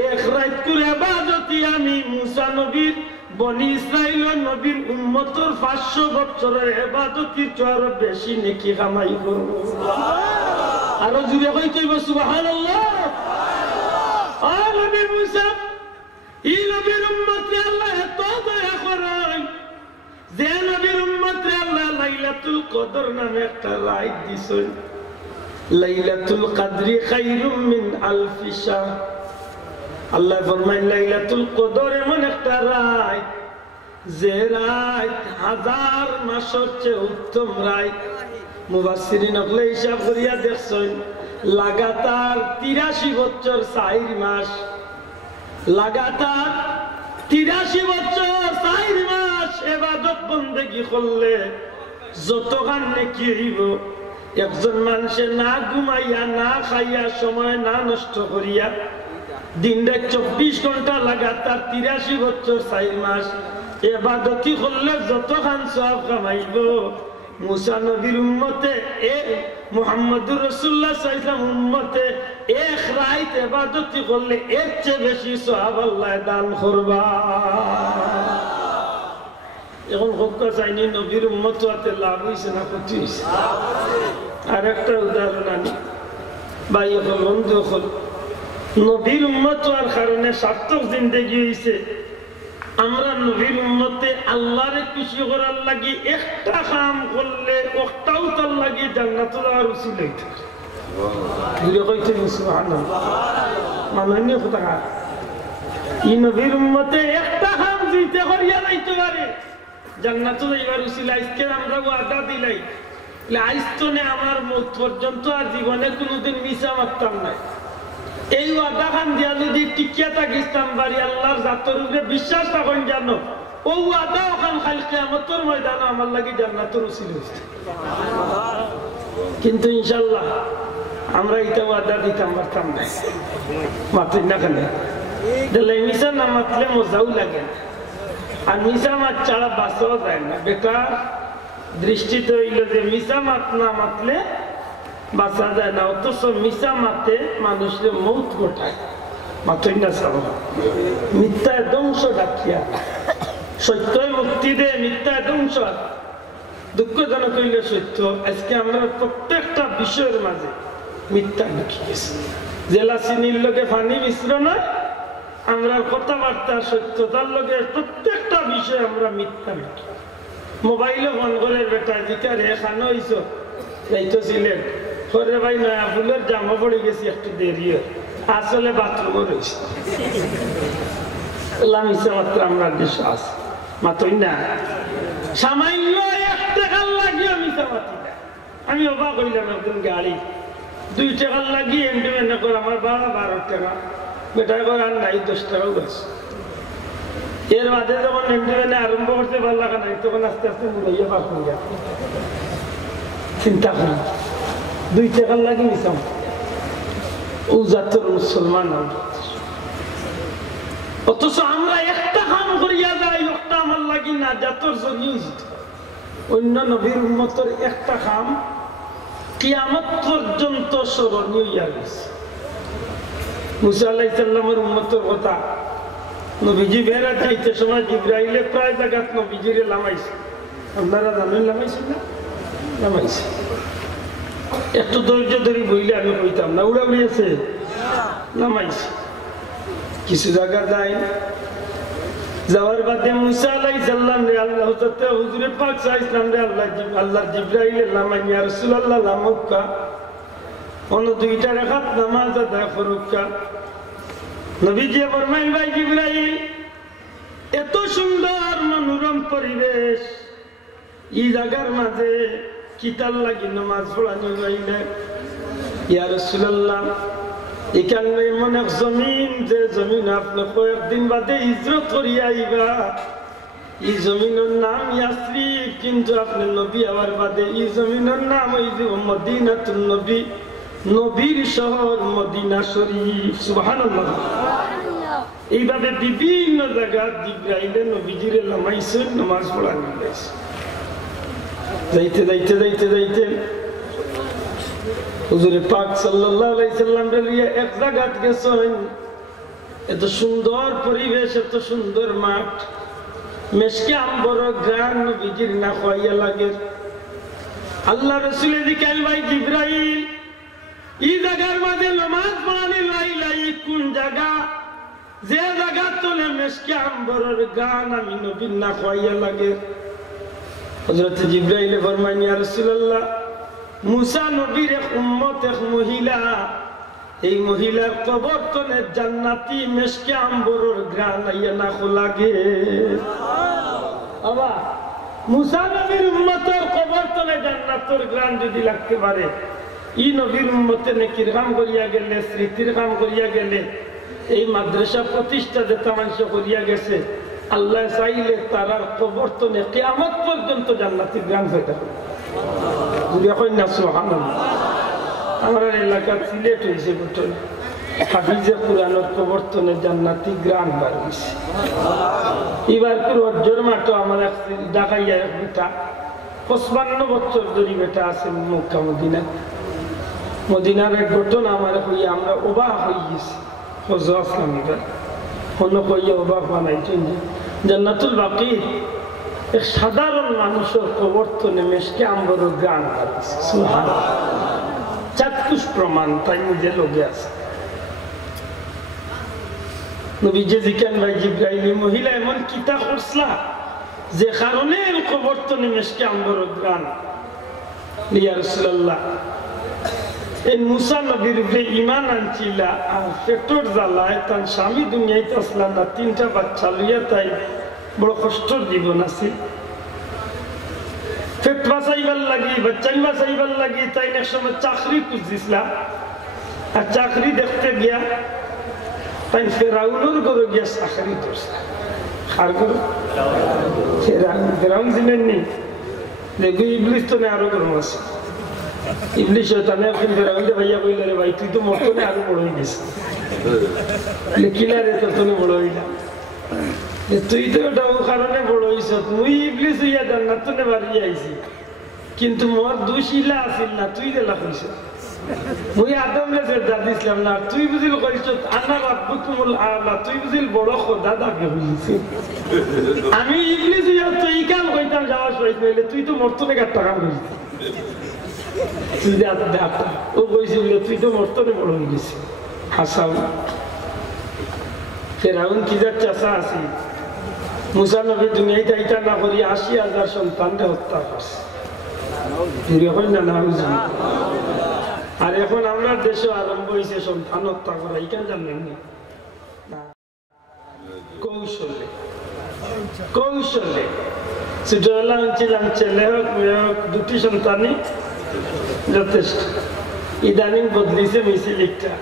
এক রাত করে ইবাদতি আমি মুসা নবীর বনি ইসরাইলের নবীর উম্মতের 500 বছরের ইবাদতির চেয়ে বেশি নেকি কামাই করব সুবহানাল্লাহ আর জুড়ে কইতেইব সুবহানাল্লাহ আ নবী মুসা এই নবীর উম্মতে আল্লাহ এত দয়া করেন যে নবীর উম্মতে আল্লাহ লাইলাতুল কদর নামে একটা রাত দিছেন লাইলাতুল কদরি খায়রুম মিন আলফি শাহর আল্লাহ ফরমায় লাইলাতুল কদর এমন একটা রাত যে রাত হাজার মাসের চেয়ে উত্তম রাত মুফাসসিরিন হলে হিসাব করিয়া দেখছেন লাগাতার 83 বছর 4 মাস লাগাতার 83 বছর 4 মাস ইবাদত বندگی করলে যতখান নেকি হইব একজন মানুষে না ঘুমাইয়া না খাইয়া সময় না নষ্ট করিয়া দিনটা 24 ঘন্টা লাগাতার 83 বছর 4 মাস ইবাদতি করলে যতখান সওয়াব কামাইব মুসা নবীর উম্মতে মুহাম্মদুর রাসূলুল্লাহ সাল্লাল্লাহু আলাইহি ওয়াসাল্লাম উম্মতে এক রাত ইবাদতি করলে এর চেয়ে বেশি সওয়াব আল্লাহ দান করবা এখন হক্কা চাইনি নবীর উম্মত হতে লাভ হইছে না ক্ষতি হইছে আর একটা উদাহরণ আনি ভাই হল বন্ধু হল নবীর উম্মত হওয়ার কারণে সার্থক জিন্দেগি হইছে আমরা নবীর উম্মতে আল্লাহরে খুশি করার লাগি একটা কাম করলে ওটাও তার লাগি জান্নাত যাওয়ার উসিলা হইতে বুঝে কইতে সুবহানাল্লাহ মানন্য কথা এই নবীর উম্মতে একটা কাম দিতে করিয়া যাইতে পারে জান্নাত যাইবার উসিলা আজকে আমরা ওয়াদা দিলাই আইস্তনে আমার মত পর্যন্ত আর জীবনে কোনোদিন মিছা মারতাম না এই ওয়াদা খান দিয়া যদি টিকিয়া থাকিস্তাম বাড়ি আল্লাহর জাতের উপরে বিশ্বাস তখন জানো ও ওয়াদা ওখান খাল কিয়ামতের ময়দানে আমার লাগি জান্নাতের উসিলা হইছে কিন্তু ইনশাআল্লাহ আমরা এটা ওয়াদা দিতাম পারতাম না মাত্র না কেন দিলে মিছা না মাতলে মজাও লাগে আর মিছা মাত ছাড়া বাঁচাও যায় না বেকার দৃষ্টিতে হইল যে মিছা মাত না মাতলে বাঁচা যায় না অথচ মিছা মাতে মানুষের মৌত ঘটায় মাতই না চাও মিথ্যায় ধ্বংস ডাকিয়া সত্যই মুক্তি দে মিথ্যায় ধ্বংস দুঃখজনক হইলে সত্য আজকে আমরা প্রত্যেকটা বিষয়ের মাঝে মিথ্যা ঢুকি গেছি জেলা চিনির লোকে পানি মিশ্রণ হয় আমরা কথাবার্তা সত্যতার লোকে প্রত্যেকটা বিষয়ে আমরা মিথ্যা ঢুকি মোবাইলে ফোন করে বেটা জিকার এখানে হইছ যাইতো সিলেট করে ভাই নয়া ফুলের জামা পড়ে গেছি একটু দেরি আসলে বাথরুমে রয়েছে মাত্র আমরা বিশ্বাস মাত্রই না সামান্য 1 টাকা লাগিয়ে মিশা মাতি না আমি অবাক হইলাম একদিন গাড়ি 2 টাকা লাগিয়ে এন্ডমেন্ট করে আমার 12 টাকা বেটা করে আর নাই 10 টাকাও গাছ এর মাঝে যখন এন্ডমেন্টে আরম্ভ করতে ভালো লাগা নাই তখন আস্তে আস্তে মুড়াইয়া পাস হয়ে যায় চিন্তা করি 2 টাকা লাগিয়ে মিশাম ও জাতের মুসলমান অথচ আমরা একটা কাম করিয়া যাই লাগি নাজাতর জরিয়ে হয়েছে অন্য নবীর উম্মতের একটা কাম কিয়ামত পর্যন্ত স্মরণীয় হইয়া গেছে মুসা আলাইহিস সালামের উম্মতের কথা নবীজি বেড়া যাইতে সময় জিবরাইলে প্রায় জায়গাত নবীজিরে লামাইছে আপনারা জানেন লামাইছেন না লামাইছে একটু ধৈর্য ধরে বইলে আমি কইতাম না উড়া উড়িয়েছে লামাইছে কিছু জায়গা যায় যাওয়ার বাদে মুসা আলাইহিস সালাম রে আল্লাহ তাআলা হুজুরে পাক সাল্লাল্লাহু আলাইহি আল্লাহ জিবরাইলে লামাই ইয়া রাসূলুল্লাহ লামুকা অন্য দুইটা রাকাত নামাজ আদা করুকা নবীজি ফরমাইল ভাই জিবরাইল এত সুন্দর মনোরম পরিবেশ এই জায়গার মাঝে কিতাল লাগি নামাজ পড়ানো হইলে ইয়া রাসূলুল্লাহ এখানে এমন এক জমিন যে জমিন আপনি কয়েকদিন বাদে হিজরত করিয়া আইবা এই জমিনের নাম ইয়াসরিব কিন্তু আপনি নবী আবার বাদে এই জমিনের নাম ওই যে মদিনাতুন নবী নবীর শহর মদিনা শরীফ সুবহানাল্লাহ এইভাবে বিভিন্ন জায়গা জিবরাইলে নবীজিরে লামাইছেন নামাজ পড়ানো হয়েছে যাইতে যাইতে যাইতে যাইতে হুজুরে পাক সাল্লাল্লাহু আলাইহি সাল্লাম বলিয়া এক জায়গাত গেছেন এত সুন্দর পরিবেশ এত সুন্দর মাঠ মেশকে আম্বর গান নবীজির না খাইয়া লাগে আল্লাহ রাসূল জিকাইল ভাই জিবরাইল এই জায়গার মধ্যে নামাজ পড়ানি লাইলাই কোন জায়গা যে জায়গা তোলে মেশকে আম্বরের গান আমি নবীর না খাইয়া লাগে হযরত জিবরাইল ফরমায় ইয়া রাসূলুল্লাহ মুসা নবীর এক উম্মত এক মহিলা এই মহিলার কবর তলে জান্নাতি মেশকে আম্বরের গান আইয়া না লাগে বাবা মুসা নবীর উম্মতের কবর তলে জান্নাতের গান যদি লাগতে পারে ই নবীর উম্মতে নেকির কাম করিয়া গেলে স্মৃতির কাম করিয়া গেলে এই মাদ্রাসা প্রতিষ্ঠা যেটা মানুষ করিয়া গেছে আল্লাহ চাইলে তারার কবর তলে কিয়ামত পর্যন্ত জান্নাতের গান হইতে হবে আমার এলাকার সিলেট হয়েছে বুঝলেন হাফিজে কুরআনের প্রবর্তনে জান্নাতি গ্রাম বার হয়েছে এবার অজ্জর মাঠও আমার ঢাকাইয়া এক বেটা 55 বছর ধরে বেটা আছে মক্কা মদিনা মদিনার এক ঘটনা আমার হইয়া আমরা অবাক হয়ে গেছি হজ আসলাম এবার অন্য কইয়া অবাক বানাইছেন জান্নাতুল বাকি এক সাধারণ মানুষের প্রবর্তনে মেশকে আম্বরের গান বাড়িছে সুবহানাল্লাহ চাক্ষুষ প্রমাণ তাই নিজে লোকে আছে নবীজি জিকান ভাই জিবরাইল মহিলা এমন কিতা করছলা যে কারণে প্রবর্তনে মেশকে আম্বরের গান ইয়া রাসূলুল্লাহ এই মুসা নবীর উপরে ঈমান আনছিলা আর পেটর জ্বালায় তার স্বামী দুনিয়াতে আসলা না 3টা বাচ্চা লইয়া তাই বড় কষ্টর জীবন আছে পেট বাঁচাইবার লাগি বাচ্চা বাঁচাইবার লাগি তাই এক সময় চাকরি খুঁজছিলাম আর চাকরি দেখতে গিয়া তাই ফেরাউনের ঘরে গিয়া চাকরি করছে কার ঘরে ফেরাউন চিনেননি দেখবি ইবলিস তো আরো গরম আছে ইবলিস শয়তানে ফেরাউনকে ভাইয়া কইলে রে ভাই তুই তো মরতনে আরো বড় হয়ে গেছিস কিলা রে তোর তো বড় হইলাম তুই তো ওটা ও কারণে বড় হইছ মুই ইবলিস হইয়া জান্নাত নে বাড়ি আইছি কিন্তু মোর দুশিলা আছিল না তুই দেলা কইছ মুই আদম রে সেজদা দিছিলাম না তুই বুঝিল কইছ আনা রাব্বুকুমুল আলা তুই বুঝিল বড় খোদা দাবি হইছি আমি ইবলিস হইয়া তুই কাম কইতাম যাওয়ার সময় কইলে তুই তো মরতনে গাত টাকা কইছিস তুই দাদা ও কইছিল তুই তো মরতনে বড় হই গেছিস হাসাও ফেরাউন কি যা চাষা আছে মুসা নবী দুনিয়াতে আইতা না করি 80,000 সন্তানকে হত্যা করছে আর এখন আমরা দেশে আরম্ভ হয়েছে সন্তান হত্যা করা এইখান জানেন না কৌশলে কৌশলে ছোটবেলা ছিলাম ছেলে হোক মেয়ে হোক 2টি সন্তানই যথেষ্ট ইদানিং বদলিছে মিছিলিকটা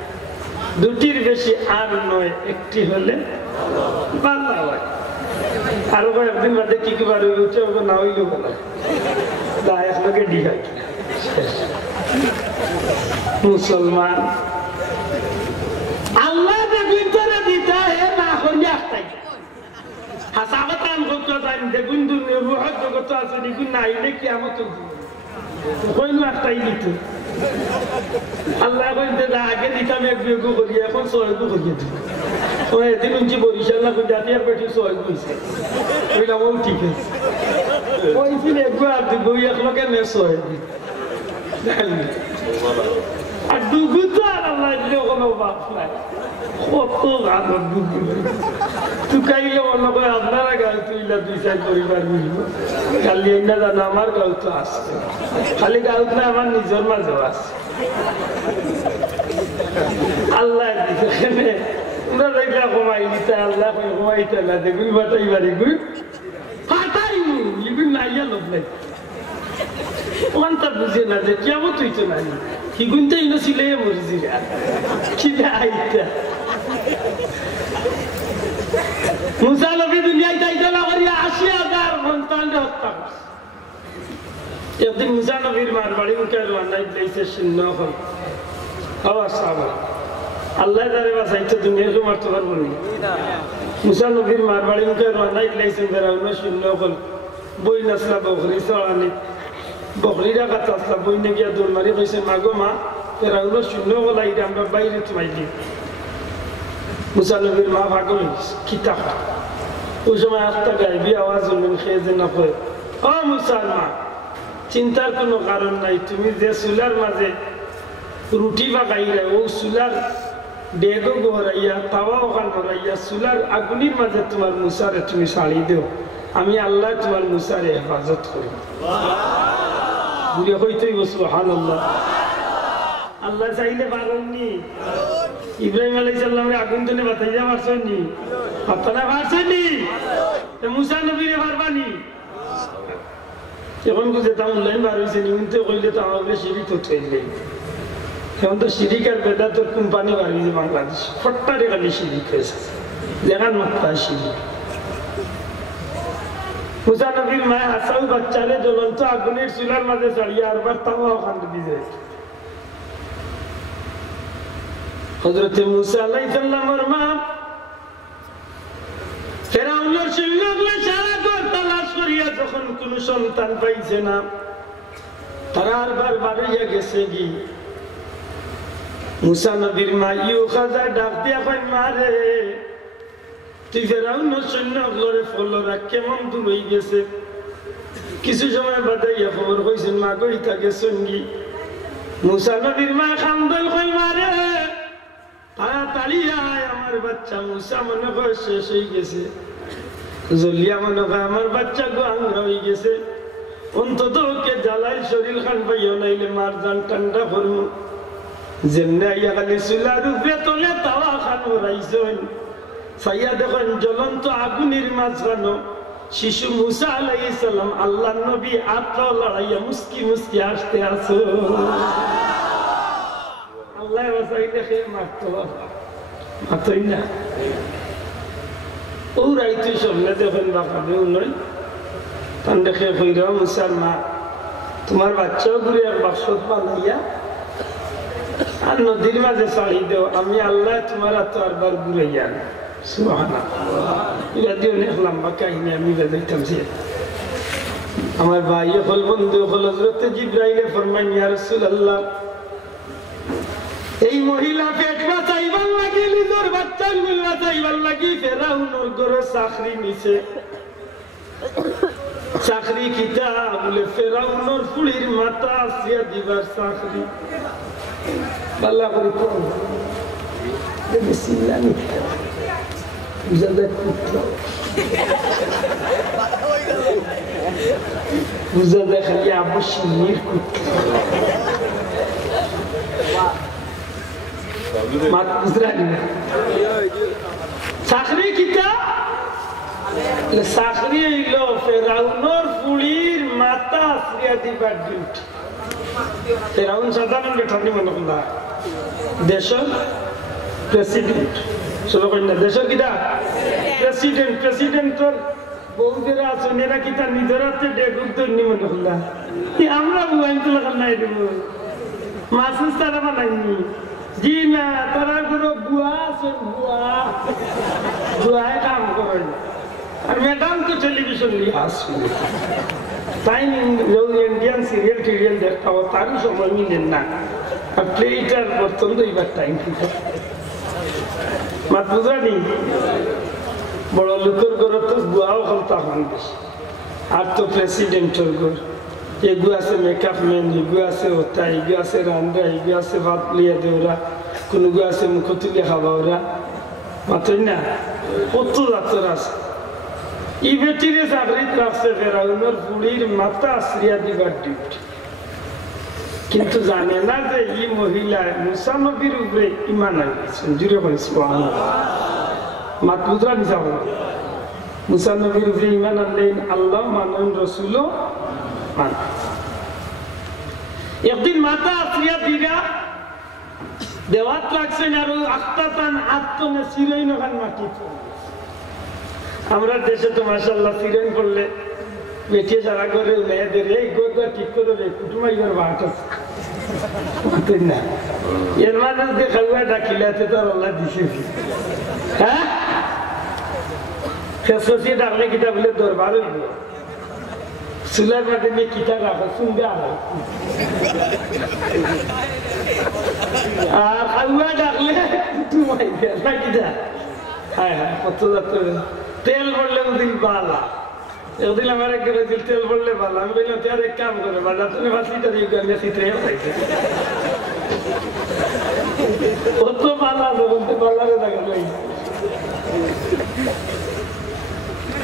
2টির বেশি আর নয় একটি হলে ভালো হয় আরো কয়েকদিন বাদে কি কি বার হয়ে উঠে না হইলেও বলা দায়কে ডিহাই মুসলমান আল্লাহ ভিতরে দিতে হে না হইলে আসতাই হাসাবতান কত জানি দেখুন দুনিয়া রুহ জগত আছে দেখুন না আইলে কিয়ামত কইলো একটাই দিত আল্লাহ কইতে আগে দিতাম এক বিগু করি এখন সয়গু করিয়ে দিই ওই দিন উঞ্চি বরিশাল না কইতে আর বেটি সয়গু হইছে কইলাম ও ঠিক আছে ওই দিন একগু আর দুগু একলকে মে সয়গু দেখেন আর দুগু তো আর আল্লাহ দিলে কোনো বাপ নাই কত আদর দুগু তুই কাইলে অন্য করে আপনারা গাল তুইলা দুই চার পরিবার মিলব খালি না জানো আমার গাল তো আছে খালি গাল না আমার নিজের মাঝেও আছে আল্লাহ দিছে ওরা দেখলা কমাই দিতে আল্লাহ কমাইতে না দেখুন বাটাই বাড়ি গুই ফাটাই ইগুন নাইয়া লোক নাই ওখানটা বুঝে না যে কেমন তুই তো নাই হিগুনটা ইনো ছিলে মরজি কি আইতা মুসা নবী দুনিয়ায় যাইতে না করিয়া ৮০,০০০ সন্তানকে হত্যা করছে একদিন মুসা নবীর মার বাড়ি মুখে রান্নাই দিয়েছে শূন্য হল আবার সাহাবা আল্লাহ তারে বাঁচাইতে দুনিয়াকে মারতে পারবো না মুসা নবীর মার বাড়ি মুখে রান্নাই দিয়েছেন বেড়াউন শূন্য হল বই নাচলা বকরি চড়ানি বকরিরা কাছে আসলা বই নে গিয়া দৌড় মারি কইছে মাগো মা বেড়াউন শূন্য হল আইটা আমরা বাইরে তোমাই দিই মুসা নবীর মা পাগল কিতাব ওই সময় একটা গাইবি আওয়াজ উল্লেন খেয়ে যে না কয় ও মুসার মা চিন্তার কোনো কারণ নাই তুমি যে চুলার মাঝে রুটি পাকাইরা ও চুলার ডেগো গহরাইয়া তাওয়া ওখান গহরাইয়া চুলার আগুনির মাঝে তোমার মুসারে তুমি ছাড়ি দেও আমি আল্লাহ তোমার মুসারে হেফাজত করি বুড়ি হইতেই সুবহানাল্লাহ আল্লাহ চাইলে পারেননি ইব্রাহিম আলাইহিস সালামের আগুন তুলে বাতাইয়া পারছেননি আপনারা পারছেননি মুসা নবীরে পারবানি এখন যেটা অনলাইন বার হয়েছে নিমিত্ত কইলে তো আমাকে শিরিক তো তৈরি এখন তো শিরিক আর বেদাতর কোম্পানি বার হয়েছে বাংলাদেশ ফট্টারে খালি শিরিক হয়েছে দেখান মাত্রা শিরিক মুসা নবীর মায় হাসাও বাচ্চারে জ্বলন্ত আগুনের চুলার মাঝে চড়িয়ে আরবার তাওয়া ওখানে দিয়ে হযরত মুসা আলাইহিস সালামের মা ফেরাউনের সৈন্যগুলো সারা ঘর তালাশ করিয়া যখন কোন সন্তান পাইছে না তারা আরবার বাড়িয়া গেছে কি মুসা নবীর মা ইউখাজা ডাক দিয়া কয় মা রে তুই ফেরাউনের সৈন্যগুলোরে ফলরা কেমন দূর হয়ে গেছে কিছু সময় বাদাইয়া খবর কইছেন মা গই থাকে সঙ্গী মুসা নবীর মা খামদল কয় মা রে তাড়াতাড়ি আয় আমার বাচ্চা মুসা মনে হয় শেষ হয়ে গেছে জলিয়া মনে হয় আমার বাচ্চা গোয়াঙ্গা হয়ে গেছে অন্তত ওকে জ্বালাই শরীর খান পাইও নাইলে মার জান ঠান্ডা করবো যেমনি আইয়া খালি চুলার উপরে তোলে তাওয়া খান ওরাইছেন সাইয়া দেখেন জ্বলন্ত আগুনের মাঝখানো শিশু মুসা আলাইহিস সালাম আল্লাহ নবী আত্মা লড়াইয়া মুস্কি মুস্কি আসতে আসো আল্লাহ বাসাইলে খেয়ে মারতো মারতই না ও রাইতে সামনে দেখেন বাঁকাবেও নয় তান দেখে কইরাও মুসার মা তোমার বাচ্চাও ঘুরে এক বাক্সত বানাইয়া আর নদীর মাঝে ছাড়ি দেও আমি আল্লাহ তোমার এত আরবার ঘুরাইয়া সুবহানাল্লাহ এটা দিয়ে অনেক লম্বা কাহিনী আমি বেজাইতাম সে আমার ভাই হল বন্ধু হল হযরত জিবরাইলে ফরমান ইয়া রাসূলুল্লাহ এই মহিলা পেট বাঁচাইবার লাগি নিজের বাচ্চার গুল বাঁচাইবার লাগি ফেরাউনের ঘরে চাকরি নিছে চাকরি কিতা বলে ফেরাউনের ফুলির মাথা আসিয়া দিবার চাকরি বাল্লা করে পড়ো বিসমিল্লাহ বুঝা দেখ বুঝা দেখ ইয়া বশির চাকরি কিতা চাকরি হইল ফেরাউনের ফুলির মাথা আসিয়া দিবার ডিউটি ফেরাউন সাধারণ বেঠানি মনে করা দেশের প্রেসিডেন্ট শুরু করি না দেশের কিতা প্রেসিডেন্ট প্রেসিডেন্টর বহুদেরা আছেন এরা কিতা নিজের হাতে ডেগুক ধরনি মনে করলা আমরা বুয়াইন তোলা নাই দেব মাসুস তারা বানাইনি জি না তারা কোনো বুয়া আছে বুয়া বুয়ায় কাম করেন আর ম্যাডাম তো টেলিভিশন নিয়ে আসবে তাই ইন্ডিয়ান সিরিয়াল টিরিয়াল দেখতে হবে তারও সময় মিলেন না আর প্লেটার বর্তন তো এবার টাইম মাত বুঝা নি বড় লোকের ঘর তো গুয়াও হলতা হন বেশি আর তো প্রেসিডেন্টের ঘর এগু আছে মেকআপ ম্যান এগু আছে ওটা এগু আছে রান্না এগু আছে ভাত লিয়ে দেওরা কোনো গু আছে মুখ তুলে খাবা ওরা মাতই না কত যাত্রা আছে ই বেটিরে চাকরিতে রাখছে ফেরাউনের বুড়ির মাথা আশ্রিয়া দিবার ডিউটি কিন্তু জানে না যে এই মহিলা মুসা নবীর উপরে ইমান আনছেন জুড়ে হয়েছে মাত বুঝরা নিচা বলো মুসা নবীর উপরে ইমান আনলেন আল্লাহ মানেন রসুলও মান একদিন মাথা আশ্রিয়া দিরা দেওয়াত রাখছেন আর আত্মাতান আত্মনে চিরই নখান মাটি আমরা দেশে তো মাশাআল্লাহ ফিরেন করলে বেটিয়ে যারা করে মেয়েদের এই গোদা ঠিক করে রে কুটুমাইবার বাট আছে না এর মানে দেখালুয়া ডাকিলাতে তো আল্লাহ দিছে হ্যাঁ খেসসি ডাকলে কিটা বলে দরবার হইব সুলার মাঠে নিয়ে কিটা রাখো শুনবে আর খালুয়া ডাকলে কুটুমাইবে না কিটা হ্যাঁ হ্যাঁ কত যাত্রা তেল পড়লে দিন বালা একদিন আমার এক দিল তেল পড়লে বালা আমি বললাম তার এক কাম করে বালা তুমি ফাঁসিটা দিয়ে আমি শীতে কত বালা বলতে বালারে দেখা যাই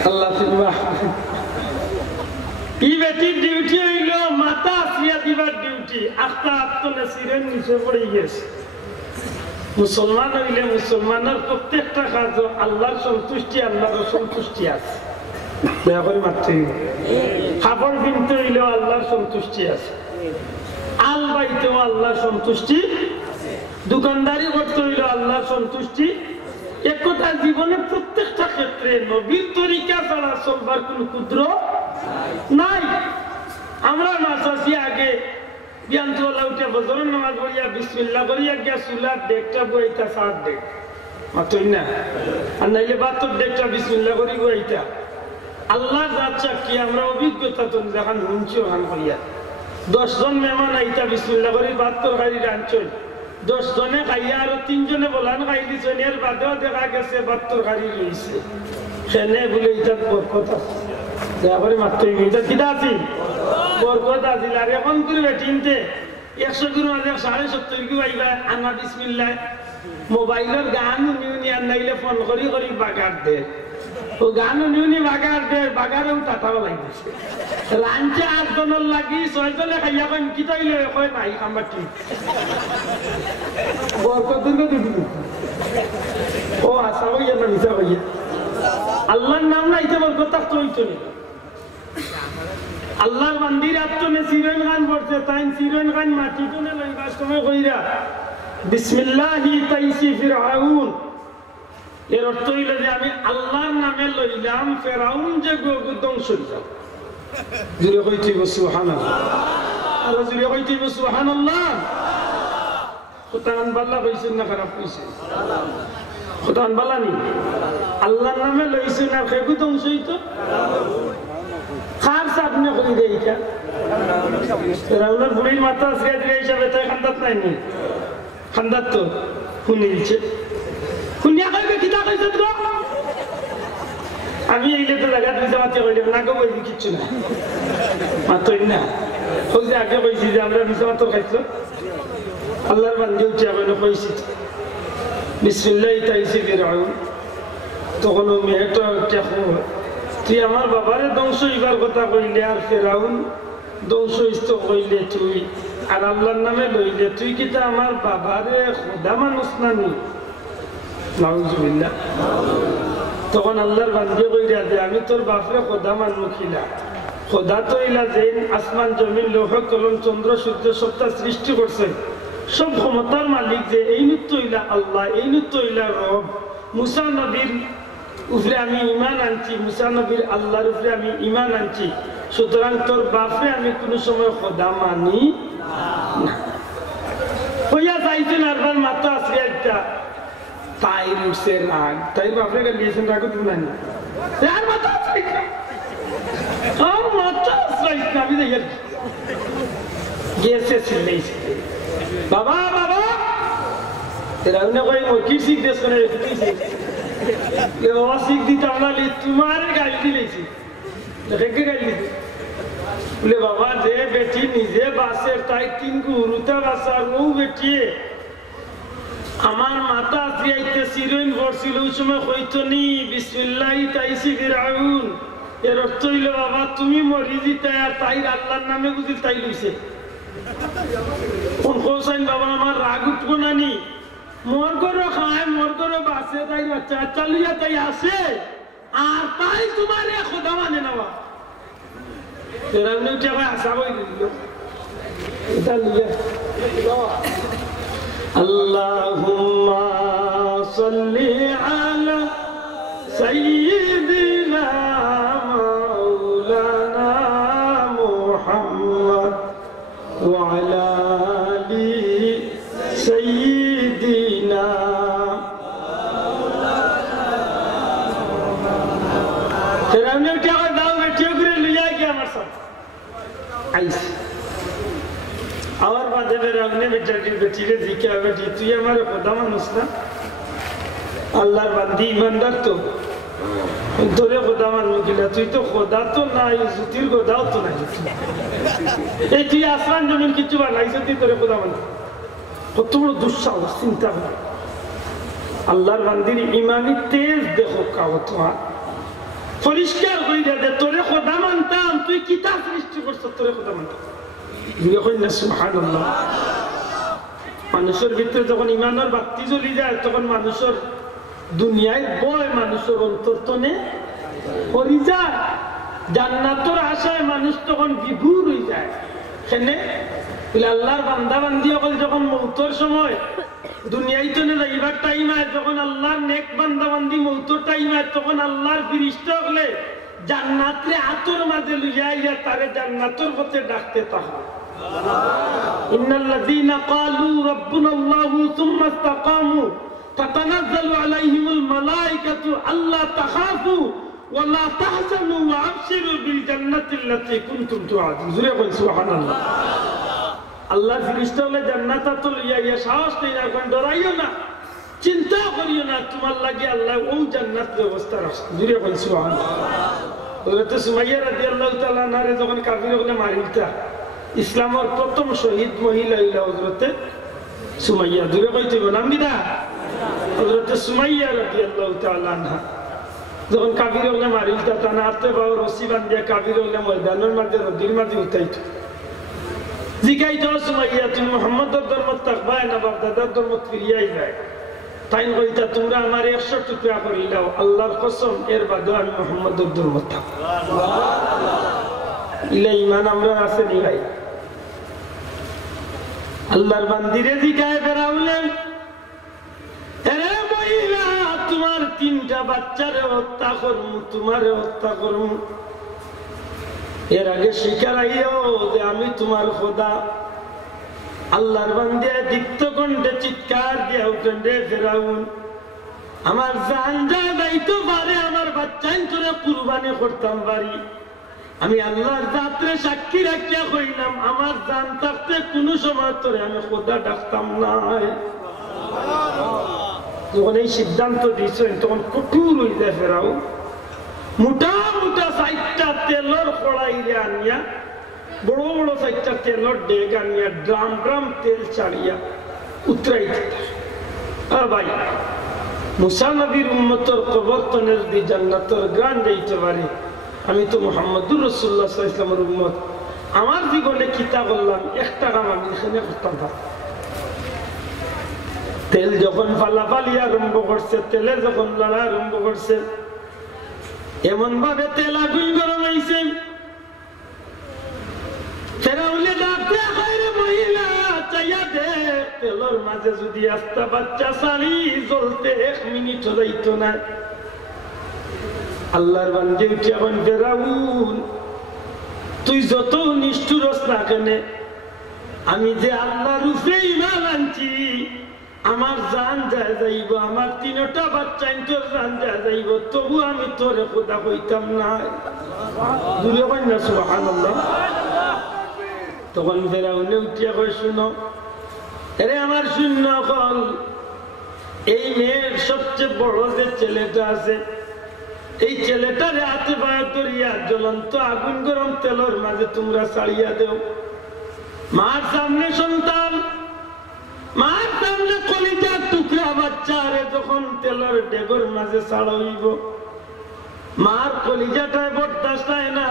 আল্লাহ কি বেটির ডিউটি হইল মাথা আসিয়া দিবার ডিউটি আস্তা আত্মনাসিরের নিচে পড়ে গেছে মুসলমান হইলে মুসলমানের প্রত্যেকটা কাজ আল্লাহর সন্তুষ্টি আল্লাহর সন্তুষ্টি আছে দয়া করে মারতে খাবার কিনতে হইলেও আল্লাহর সন্তুষ্টি আছে আল বাইতেও আল্লাহর সন্তুষ্টি দোকানদারি করতে হইলেও আল্লাহর সন্তুষ্টি এক কথা জীবনে প্রত্যেকটা ক্ষেত্রে নবীর তরিকা ছাড়া চলবার কোন ক্ষুদ্র নাই আমরা মাসাসি আগে বিয়ান্তলা উঠে বজরের নামাজ পড়িয়া বিসমিল্লাহ করিয়া গিয়া চুলার ডেকটা বইটা সার ডেক মাতই না আর নাইলে বাতর ডেকটা বিসমিল্লাহ করি বইটা আল্লাহ যাচ্ছা কি আমরা অভিজ্ঞতা তো দেখান শুনছি ওখান করিয়া 10 জন মেহমান আইতা বিসমিল্লাহ করি বাতর গাড়ি রাঞ্চই 10 জনে খাইয়া আর 3 জনে বলান খাই দিছেন এর বাদেও দেখা গেছে বাতর গাড়ি রয়েছে সেনে বলে এটা বরকত আছে দয়া করে মাতই এটা কিটা আছে বরকত আছে আর এখন করে চিনতে 100 গুণ মাঝে 70 কি আইবা আনা বিসমিল্লাহ মোবাইলের গান নিউনি আর নাইলে ফোন করি করি বাগার দে ও গান নিউনি বাগার দে বাগারেও টাটাও লাগছে লাঞ্চে 8 জনের লাগি 6 জনে খাইয়া কই কি তাইলে কই নাই খাবার ঠিক বরকত দিন ও আশা হইয়া না মিছা হইয়া আল্লাহর নাম নাইতে বরকত তো হইতো না আল্লাহর মন্দির আত্মনে সিরন গান পড়ছে তাই সিরন গান মাটি কোনে লইবার সময় কইরা বিসমিল্লাহি তাইসি ফিরআউন এর অর্থ হইল যে আমি আল্লাহর নামে লইলাম ফিরআউন যে ধ্বংস হইল জুরে কইতে সুবহানাল্লাহ আর জুরে কইতে সুবহানাল্লাহ খুদান বাল্লা কইছেন না খারাপ কইছেন খুদান বাল্লা নি আল্লাহর নামে লইছেন আর কেগু ধ্বংস হইতো খার সামনে করি দেই এটা ফিরআউনের বুড়ির মাথা আসিয়া দিয়ে হিসাবে তাই খান্দাত নাই নি খান্দাত তো শুনিলছে শুনিয়া কইবে কিতা কইছ তো আমি এইলে তো জায়গা দিতে মাতে কইলে না গো বই কিচ্ছু না মাতই না ওই যে আগে কইছি যে আমরা মিছা মাত্র খাইছো আল্লাহর বান্দে উঠে কইলো কইছি বিসমিল্লাহি তাইসি ফিরআউন তখন মেয়েটা দেখো তুই আমার বাবারে ধ্বংস হইবার কথা কইলে আর ফিরআউন ধ্বংস হইতো কইলে তুই আর আল্লাহর নামে লইলে তুই কিতা আমার বাবারে খোদা মানুষ নানি নাউজুবিল্লাহ তখন আল্লাহর বান্দে কইরা যে আমি তোর বাপরে খোদা মানমু খিলা খোদা তো ইলা যেন আসমান জমিন লৌহ কলম চন্দ্র সূর্য সবটা সৃষ্টি করছে সব ক্ষমতার মালিক যে এই নৃত্য ইলা আল্লাহ এই নৃত্য ইলা রব মুসা নবীর উপরে আমি ইমান আনছি মুসা নবীর আল্লাহর উপরে আমি ইমান আনছি সুতরাং তোর বাপরে আমি কোনো সময় খোদা মানি না হইয়া যাইছেন আরবার মাথা আসলে একটা তাই উঠছে রাগ তাই বাপরে গেছেন রাগ তুলেন আর মাথা আমি দেখি গিয়েছে চিল্লাইছে বাবা বাবা এরা কই কি শিখ দেশ করে রেখেছি বাবা শিখ দিতাম না তোমার গালি দিলেছি রেখে গালি দিতে বলে বাবা যে বেটি নিজে বাসের তাই তিন গুরুতা বাসার ও বেটিয়ে আমার মাথা আইতে সিরইন পড়ছিল ওই সময় হইতো নি বিসমিল্লাহি তাইসি ফিরাউন এর অর্থ হইল বাবা তুমি মরি জিতে আর তাই আল্লাহর নামে বুঝি তাই লইছে কোন কোসাইন বাবা আমার রাগ উঠবো না নি মোর করো খায় মোর করো বাসে তাই বাচ্চা চালিয়া তাই আসে আর তাই তোমার খোদা মানে নেওয়া ফিরাউন উঠে আসা বই দিল এটা লিয়া اللهم صل على سيدنا مولانا محمد وعلى آل سيدنا فرعون क्या दाव में ठीक रे लिया क्या मरसा ऐसे और बातें फिर हमने बेटी रे दिखा बेटी तू हमारे खुदा मानुस ना अल्लाह बंदी ईमानदार तो তোরে খোদা মানবো কিনা তুই তো খোদা তো নাই জুতির খোদাও তো নাই এই তুই আসমান জমিন কিছু বানাইছ তুই তোরে খোদা মানবো কত বড় দুঃসাহস চিন্তা কর আল্লাহর বান্দির ইমানি তেজ দেখো কাও তোমার পরিষ্কার করে দে তোরে খোদা মানতাম তুই কিতাব সৃষ্টি করছ তোরে খোদা মানতাম সুবহানাল্লাহ মানুষের ভিতরে যখন ইমানের বাতি জ্বলি যায় তখন মানুষের দুনিয়ায় বয় মানুষের অন্তর্তনে হরি যায় জান্নাতের আশায় মানুষ তখন বিভোর হয়ে যায় সেনে আল্লাহর বান্দা বান্দি সকল যখন মৌতের সময় দুনিয়ায় তো যাইবার টাইম হয় যখন আল্লাহর নেক বান্দা বান্দি মৌতের টাইম হয় তখন আল্লাহর ফিরিস্তা হলে জান্নাতে আতর মাঝে লইয়া ইয়া তারে জান্নাতের পথে ডাকতে থাকে ইন্নাল্লাযীনা ক্বালু রাব্বুনাল্লাহু সুম্মা ইসতাকামু তাতানাজ্জালু আলাইহিমুল মালায়েকাতু আল্লা তাখাফু ওয়া লা তাহজানু ওয়া আবশিরু বিল জান্নাতিল্লাতী কুনতুম তুআদুন জুরে বল সুবহানাল্লাহ আল্লাহ ফেরেশতা হলে জান্নাতে লইয়া ইয়া সাহস নিয়া কোন ডরাইও না চিন্তা করিও না তোমার লাগি আল্লাহ ওই জান্নাত ব্যবস্থা রাখছে জুরে বল সুবহানাল্লাহ হযরত সুমাইয়া রাদিয়াল্লাহু তাআলা আনহা যখন কাফিরগুলো মারিলতা ইসলামের প্রথম শহীদ মহিলা হইল হযরত সুমাইয়া দূরে কইতে নাম বিদা হযরত সুমাইয়া রাদিয়াল্লাহু তাআলা আনহা যখন কাফিরগুলো মারিলতা তানা হাতে বাও রশি বাঁধিয়া কাফিরগুলো ময়দানের মধ্যে নদীর মধ্যে উঠাইতো জিগাইতো সুমাইয়া তুমি মুহাম্মদের ধর্ম তাকবা না বাপদাদার ধর্ম ফিরিয়াই যায় তাই কইতা তোমরা আমার 100 টুকরা করিলাও আল্লাহর কসম এর বাদে আমি মুহাম্মদের ধর্ম থাকব সুবহানাল্লাহ ইলা ঈমান আমরা আছে নি ভাই আল্লাহর বান্দিরে জিগায় ফেরাউলেন আরে মহিলা তোমার তিনটা বাচ্চারে হত্যা করব তোমারে হত্যা করব এর আগে স্বীকার আইও যে আমি তোমার খোদা আল্লাহর বান্দে দীপ্ত কণ্ঠে চিৎকার দিয়া উঠেন রে ফেরাউন আমার জান যা যাইতো পারে আমার বাচ্চাই তোরে কুরবানি করতাম পারি আমি আল্লাহর জাতরে সাক্ষী রাখিয়া কইলাম আমার জান থাকতে কোনো সময় তোরে আমি খোদা ডাকতাম নাই যখন এই সিদ্ধান্ত দিয়েছেন তখন কঠোর হয়ে যায় ফেরাউন মোটা মোটা 4টা তেলর কড়াইরে আনিয়া বড় বড় 4টা তেলর ডেগ আনিয়া ড্রাম ড্রাম তেল ছাড়িয়া উতরাইতে ভাই মুসা নবীর উম্মতের কবর তনের দি জান্নাতের গ্রান যাইতে পারে আমি তো মুহাম্মদুর রাসূলুল্লাহ সাল্লাল্লাহু আলাইহি ওয়াসাল্লামের উম্মত আমার জীবনে কিতা বললাম একটা কাম আমি এখানে করতাম না তেল যখন ফালাফালি আরম্ভ করছে তেলে যখন লড়া আরম্ভ করছে এমন ভাবে তেল আগুন গরম হয়েছে ফেরাউনে ডাকতে কইরে মহিলা চাইয়া দে তেলের মাঝে যদি আস্তা বাচ্চা সারি জ্বলতে 1 মিনিট হইতো না আল্লাহর বান্দে উঠে এখন ফেরাউন তুই যত নিষ্ঠুরস না কেন আমি যে আল্লাহর উপরে ঈমান আনছি আমার জান যায় যাইব, আমার তিনটা বাচ্চা তোর জান যায় যাইব, তবু আমি তোরে খোদা কইতাম না। দূরে কই না সুবহানাল্লাহ। তখন ফেরাউনে উঠিয়া কই, শুনো আরে আমার শূন্য কল, এই মেয়ের সবচেয়ে বড় যে ছেলেটা আছে, এই ছেলেটারে হাতে পায়ে ধরিয়া জ্বলন্ত আগুন গরম তেলের মাঝে তোমরা ছাড়িয়া দেও। মার সামনে সন্তান, মার সামনে কলিজার টুকরা বাচ্চা, আরে যখন তেলের ডেগর মাঝে ছাড়াইব, মার কলিজাটায় বরদাস্ত হয় না।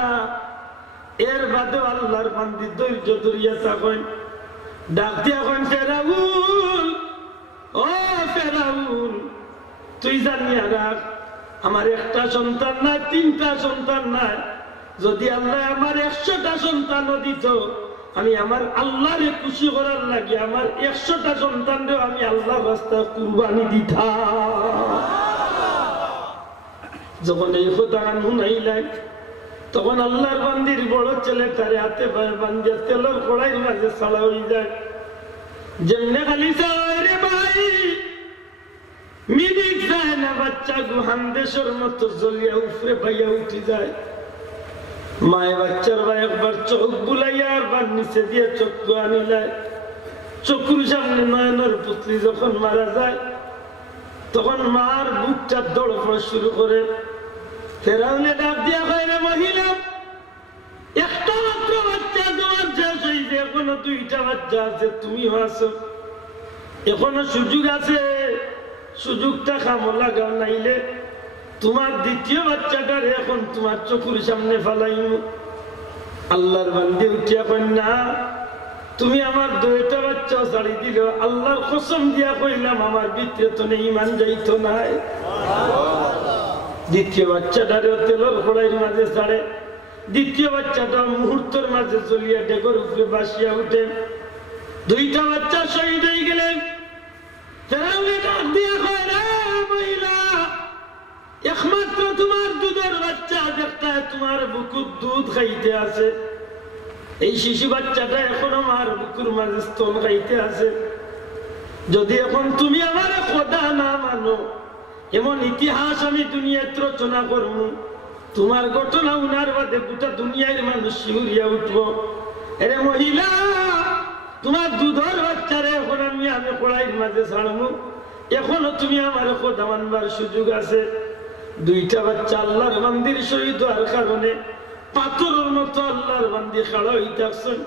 এর বাদে আল্লাহর বান্দি ধৈর্য ধরিয়া থাকেন, ডাক দিয়া কন, ফেরাউন ও ফেরাউন, তুই জানিয়া রাখ আমার একটা সন্তান নাই, তিনটা সন্তান নাই। যদি আল্লাহ আমার 100টা সন্তানও দিত, আমি আমার আল্লাহরে খুশি করার লাগে আমার 100টা সন্তানরেও আমি আল্লাহর রাস্তায় কুরবানি দিতাম। যখন এই কথা শুনাইলাই, তখন আল্লাহর বান্দির বড় ছেলে তারে হাতে পায়ে বান্ধিয়া তেলের কড়াইয়ের মাঝে ছাড়া হয়ে যায়। যেমনে খালি রে ভাই মিনিট যায় না, বাচ্চা গুহান্দেশের মতো জ্বলিয়া উফরে পাইয়া উঠি যায়। মায়ে বাচ্চার ভাই একবার চোখ বুলাইয়া একবার নিচে দিয়ে চক্ষু আনিলায়। চক্ষুর সামনে নয়নের পুতলি যখন মারা যায়, তখন মার বুকটা দৌড় শুরু করে। ফেরাউনে ডাক দিয়া কয়, রে মহিলা, একটা মাত্র বাচ্চা তোমার শেষ হয়েছে, এখনো 2টা বাচ্চা আছে, তুমিও আছো, এখনো সুযোগ আছে, সুযোগটা কামো লাগাও, নাইলে তোমার দ্বিতীয় বাচ্চাটার এখন তোমার চোখের সামনে ফেলাইম। আল্লাহর বান্দি উঠিয়া কয়, না তুমি আমার 2টা বাচ্চা ছাড়ি দিল, আল্লাহর কসম দিয়া কইলাম আমার ভিতরে তো ঈমান যাইতো নাই। দ্বিতীয় বাচ্চাটারেও তেলের কড়াইয়ের মাঝে ছাড়ে। দ্বিতীয় বাচ্চাটা মুহূর্তের মাঝে চলিয়া ডেগর উপরে বাসিয়া উঠে। 2টা বাচ্চা শহীদ হয়ে গেলেন। ফেরাউনে ডাক দিয়া কয়, রে মহিলা, একমাত্র তোমার দুধের বাচ্চা একটা তোমার বুকুর দুধ খাইতে আছে, এই শিশু বাচ্চাটা এখনো মার বুকুর মাঝে স্তন খাইতে আছে। যদি এখন তুমি আমার খোদা না মানো, এমন ইতিহাস আমি দুনিয়াতে রচনা করব, তোমার ঘটনা উনার বাদে গোটা দুনিয়ার মানুষ শিউরিয়া উঠবো। এরে মহিলা, তোমার দুধের বাচ্চারে এখন আমি কড়াইয়ের মাঝে ছাড়বো, এখনো তুমি আমার খোদা মানবার সুযোগ আছে। 2টা বাচ্চা আল্লাহর বান্দির শহীদ হওয়ার কারণে পাথরের মতো আল্লাহর বান্দি খাড়া হইতে আসছেন,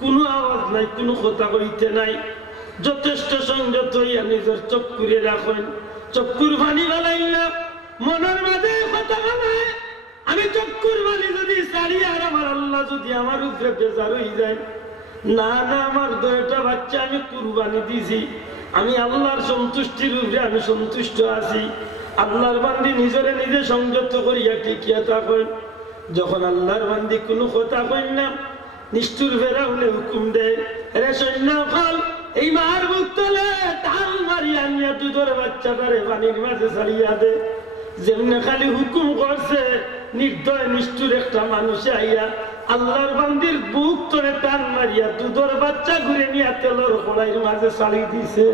কোনো আওয়াজ নাই, কোনো কথা কইতে নাই। যথেষ্ট সংযত হইয়া নিজের চক্ষুরে রাখেন, চক্ষুর পানি বানাইলা, মনের মাঝে কথা নাই, আমি চক্ষুর পানি যদি ছাড়ি আর আমার আল্লাহ যদি আমার উপরে বেজার হয়ে যায়, না না আমার 2টা বাচ্চা আমি কুরবানি দিছি, আমি আল্লাহর সন্তুষ্টির উপরে আমি সন্তুষ্ট আছি। আল্লাহর বান্দি নিজরে নিজে সংযত করিয়া টিকিয়া থাকেন। যখন আল্লাহর বান্দি কোনো কথা কই না, নিষ্ঠুর ফেরাউনে হুকুম দেয়, রে সৈন্যকাল, এই মার বুক তলে টান মারিয়া নিয়া দুধের বাচ্চাটারে পানির মাঝে ছাড়িয়া দে। যেমনে খালি হুকুম করছে, নির্দয় নিষ্ঠুর একটা মানুষে আইয়া আল্লাহর বান্দির বুক তলে টান মারিয়া দুধের বাচ্চা ঘুরে নিয়া তেলের কড়াইয়ের মাঝে ছাড়ি দিছে।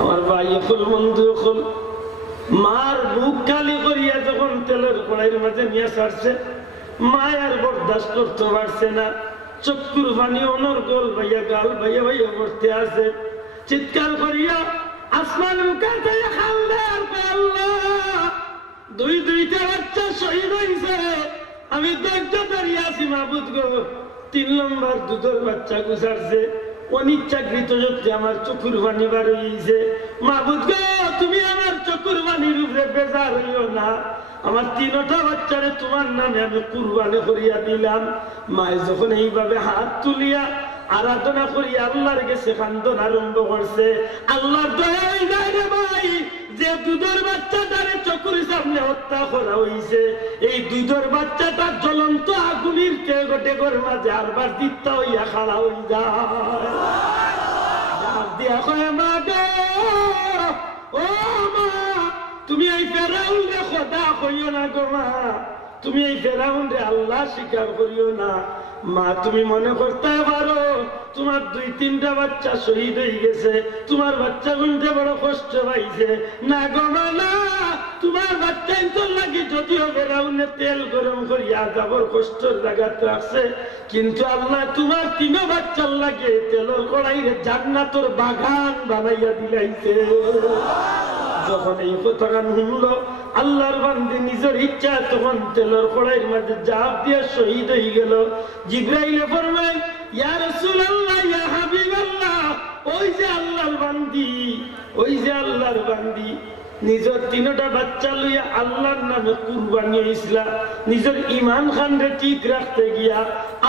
আমার ভাই এখন বন্ধু এখন মার বুক খালি করিয়া যখন তেলের কড়াইয়ের মাঝে নিয়ে ছাড়ছে, মায়ার বরদাস্ত করতে পারছে না। চক্ষুর পানি অনর গোল ভাইয়া গাল ভাইয়া ভাইয়া করতে আছে, চিৎকার করিয়া আসমান মুখাতে আল্লাহ 2টা বাচ্চা শহীদ হয়েছে, আমি ধৈর্য ধরিয়া আছি মাহবুদ গো। 3 নম্বর দুধের বাচ্চা গুছারছে, অনিচ্ছাকৃত সত্যি আমার চক্ষুর পানি বার হয়েছে। মাহবুদ গো, তুমি আমার চক্ষুর পানির উপরে বেজার হইও না, আমার 3টা বাচ্চারে তোমার নামে আমি কুরবানি করিয়া দিলাম। মায়ে যখন এইভাবে হাত তুলিয়া আরাধনা করিয়া আল্লাহর কাছে কান্দন আরম্ভ করছে, আল্লাহর দয়াই যায় রে ভাই, যে দুধের বাচ্চাটারে চকুর সামনে হত্যা করা হয়েছে, এই দুধের বাচ্চাটা জ্বলন্ত আগুনের ডেগর মাঝে আরবার দিত্তা হইয়া খাড়া হয়ে যায়। দিয়া কয়, মা গো, ও মা, তুমি এই ফেরাউন রে খোদা কইও না গো মা, তুমি এই ফেরাউন রে আল্লাহ স্বীকার করিও না। মা তুমি মনে করতে পারো তোমার 2-3টা বাচ্চা শহীদ হয়ে গেছে, তোমার বাচ্চা গুনতে বড় কষ্ট পাইছে। না গো মা না, তোমার বাচ্চা তো লাগে যদিও বেরাউনে তেল গরম করিয়া যাবর কষ্টের জায়গাতে রাখছে, কিন্তু আল্লাহ তোমার 3 বাচ্চার লাগে তেলের কড়াইরে জান্নাতের বাগান বানাইয়া দিলাইছে। যখন এই কথাটা শুনলো আল্লাহর বান্দে নিজের ইচ্ছা তখন তেলের কড়াইয়ের মাঝে জাপ দিয়ে শহীদ হয়ে গেল। জিবরাইলে ফরমায়, ইয়া রাসূলুল্লাহ, ইয়া হাবিবাল্লাহ, ওই যে আল্লাহর বান্দি, ওই যে আল্লাহর বান্দি নিজের 3টা বাচ্চা লইয়া আল্লাহর নামে কুরবানি হইছিলা, নিজের ঈমান খানরে ঠিক রাখতে গিয়া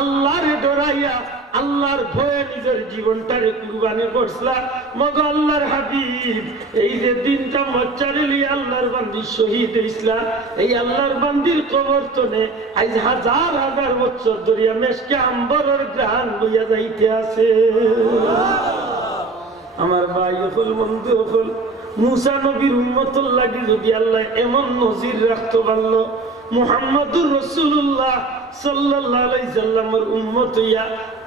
আল্লাহরে ডরাইয়া আল্লাহর ভয়ে নিজের জীবনটারে কুরবানি করছিলা। মগ আল্লাহর হাবিব, এই যে 3টা বাচ্চারে লইয়া আল্লাহর বান্দি শহীদ হইছিলা, এই আল্লাহর বান্দির কবর তনে আজ হাজার হাজার বছর ধরিয়া মেশকে আম্বরের গ্রাণ লইয়া যাইতে আছে। আমার ভাই হল, বন্ধু হল, মুসা নবীর উম্মতের লাগি যদি আল্লাহ এমন নজির রাখতে পারলো, মুহাম্মদুর রাসূলুল্লাহ সাল্লাল্লাহু আলাইহি সাল্লামের উম্মত হইয়া